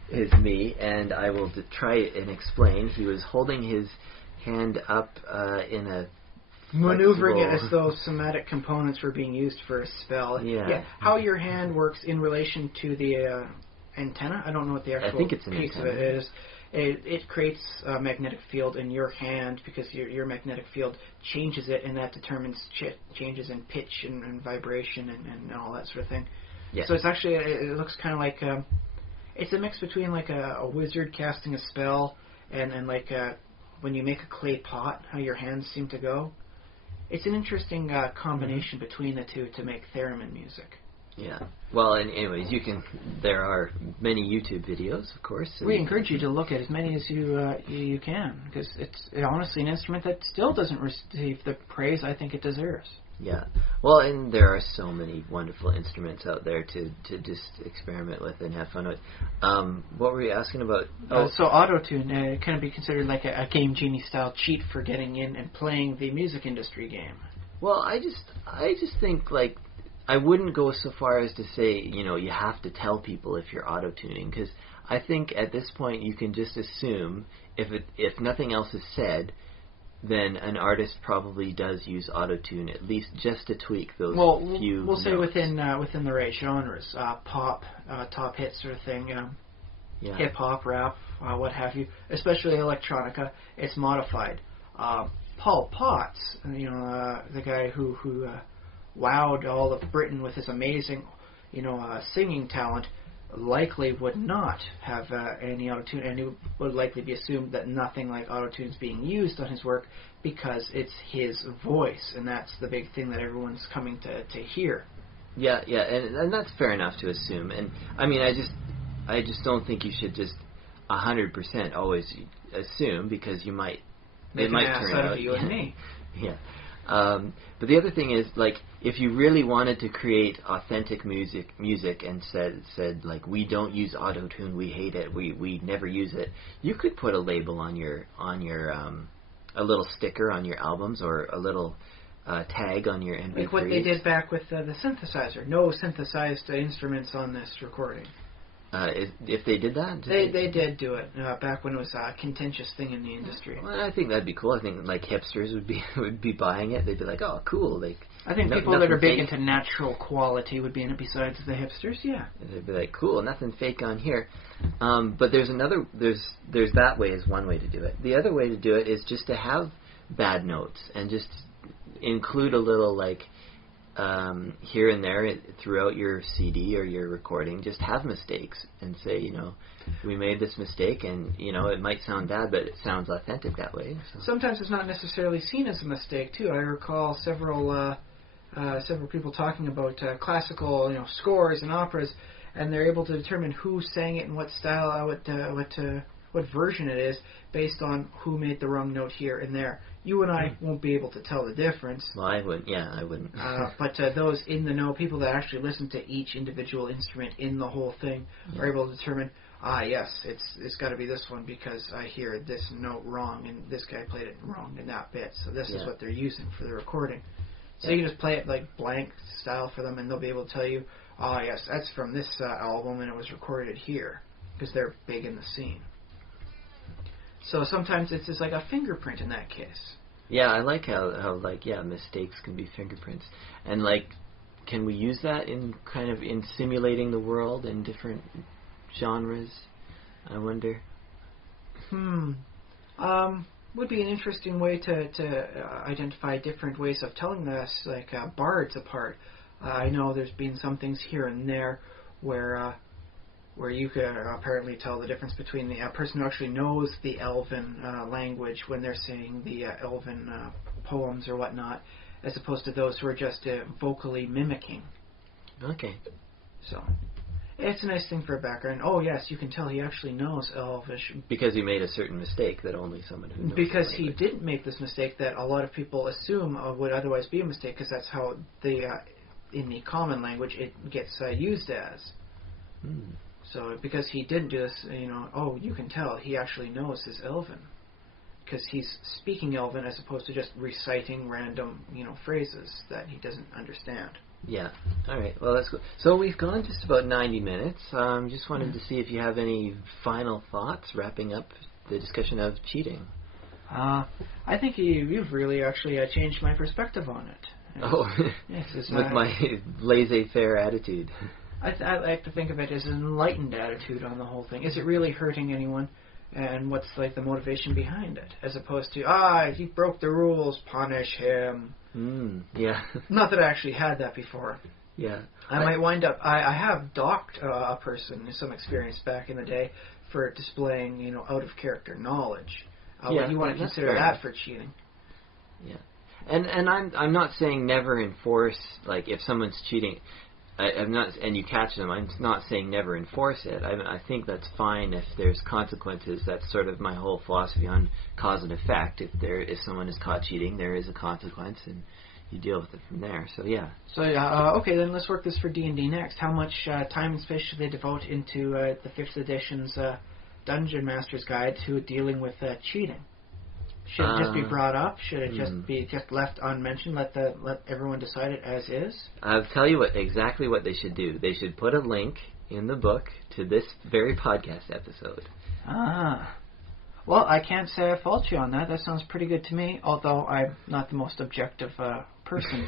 is me, and I will try and explain. He was holding his hand up in a maneuvering it as though somatic components were being used for a spell. Yeah. How your hand works in relation to the antenna. I don't know what the actual piece of it is. It creates a magnetic field in your hand because your magnetic field changes it, and that determines changes in pitch and vibration and all that sort of thing. Yeah. So it's actually, it looks kind of like, it's a mix between like a wizard casting a spell and like when you make a clay pot, how your hands seem to go. It's an interesting combination between the two to make theremin music. Yeah. Well, and anyways, there are many YouTube videos, of course. We encourage you to look at as many as you can, because it's honestly an instrument that still doesn't receive the praise I think it deserves. Yeah. Well, and there are so many wonderful instruments out there to just experiment with and have fun with. What were you asking about? So auto-tune can be considered like a Game Genie style cheat for getting in and playing the music industry game. Well, I just think like I wouldn't go so far as to say, you have to tell people if you're auto-tuning, because I think at this point you can just assume if nothing else is said, then an artist probably does use auto-tune, at least just to tweak those few We'll say notes. within the right genres, pop, top hit sort of thing, hip-hop, rap, what have you, especially electronica, it's modified. Paul Potts, the guy who wowed all of Britain with his amazing, singing talent, likely would not have any auto-tune, and it would likely be assumed that nothing like auto-tune is being used on his work because it's his voice, and that's the big thing that everyone's coming to hear. Yeah, and that's fair enough to assume. And I mean, I just don't think you should just 100% always assume, because it might turn out of you and me. Yeah. But the other thing is, like, if you really wanted to create authentic music and said like, we don't use auto-tune, we hate it, we never use it, you could put a label on your a little sticker on your albums, or a little tag on your MP3s. Like what they did back with the synthesizer. No synthesized instruments on this recording. If they did that? They did do it back when it was a contentious thing in the industry. Well, I think that'd be cool. I think like hipsters would be buying it. They'd be like, oh, cool. Like, I think people that are big into natural quality would be in it besides the hipsters, yeah. They'd be like, cool, nothing fake on here. But there's that way is one way to do it. The other way to do it is just to have bad notes and just include a little like here and there throughout your CD or your recording, just have mistakes and say, we made this mistake and, it might sound bad, but it sounds authentic that way. So. Sometimes it's not necessarily seen as a mistake, too. I recall several people talking about classical, scores and operas, and they're able to determine who sang it and what style, what version it is, based on who made the wrong note here and there. You and I won't be able to tell the difference. Well, I wouldn't. Yeah, I wouldn't. But those in the know, people that actually listen to each individual instrument in the whole thing, are able to determine, yes, it's got to be this one because I hear this note wrong and this guy played it wrong in that bit. So this is what they're using for the recording. So you can just play it like blank style for them, and they'll be able to tell you, yes, that's from this album and it was recorded here because they're big in the scene. So sometimes it's just like a fingerprint in that case. Yeah, I like how mistakes can be fingerprints. And like, can we use that in simulating the world in different genres? I wonder. Would be an interesting way to identify different ways of telling us, like bards apart. I know there's been some things here and there where you could apparently tell the difference between the person who actually knows the Elven language when they're saying the Elven poems or whatnot, as opposed to those who are just vocally mimicking. Okay. So, it's a nice thing for a background. Oh, yes, you can tell he actually knows Elvish. Because he made a certain mistake that only someone who knows. Because he didn't make this mistake that a lot of people assume would otherwise be a mistake, because that's how in the common language it gets used as. So because he didn't do this, you can tell he actually knows his Elven. Because he's speaking Elven as opposed to just reciting random, phrases that he doesn't understand. Yeah. All right. Well, that's good. So we've gone just about 90 minutes. Just wanted to see if you have any final thoughts wrapping up the discussion of cheating. I think you've really actually changed my perspective on it. Oh, yes, with my laissez-faire attitude. I like to think of it as an enlightened attitude on the whole thing. Is it really hurting anyone? And what's like the motivation behind it? As opposed to, he broke the rules, punish him. Yeah. Not that I actually had that before. Yeah. I might wind up, I have docked a person, some experience back in the day, for displaying, out of character knowledge. You want to consider that for cheating. Yeah. And I'm not saying never enforce, like, if someone's cheating, I'm not, and you catch them, I'm not saying never enforce it. I think that's fine if there's consequences. That's sort of my whole philosophy on cause and effect. If someone is caught cheating, there is a consequence, and you deal with it from there. So yeah. So okay, then let's work this for D&D next. How much time and space should they devote into the 5th edition's Dungeon Master's Guide to dealing with cheating? Should it just be brought up? Should it just be left unmentioned? Let everyone decide it as is? I'll tell you exactly what they should do. They should put a link in the book to this very podcast episode. Well, I can't say I fault you on that. That sounds pretty good to me, although I'm not the most objective person.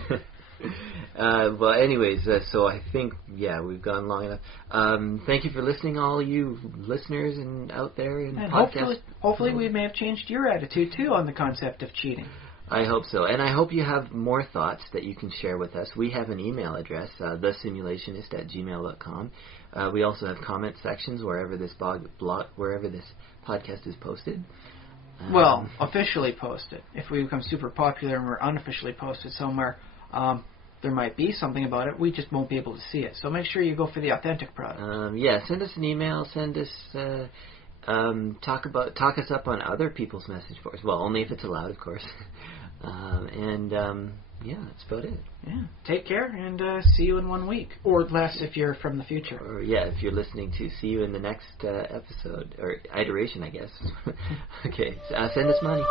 Well, anyways, so I think, we've gone long enough. Thank you for listening, all you listeners and out there in podcast. Hopefully we may have changed your attitude, too, on the concept of cheating. I hope so. And I hope you have more thoughts that you can share with us. We have an email address, thesimulationist@gmail.com. We also have comment sections wherever this wherever this podcast is posted. Well, officially posted. If we become super popular and we're unofficially posted somewhere, there might be something about it. We just won't be able to see it. So make sure you go for the authentic product. Send us an email. Send us talk us up on other people's message boards. Well, only if it's allowed, of course. That's about it. Yeah. Take care and see you in 1 week, or less if you're from the future. Or if you're listening to see you in the next episode or iteration, I guess. Okay. Send us money.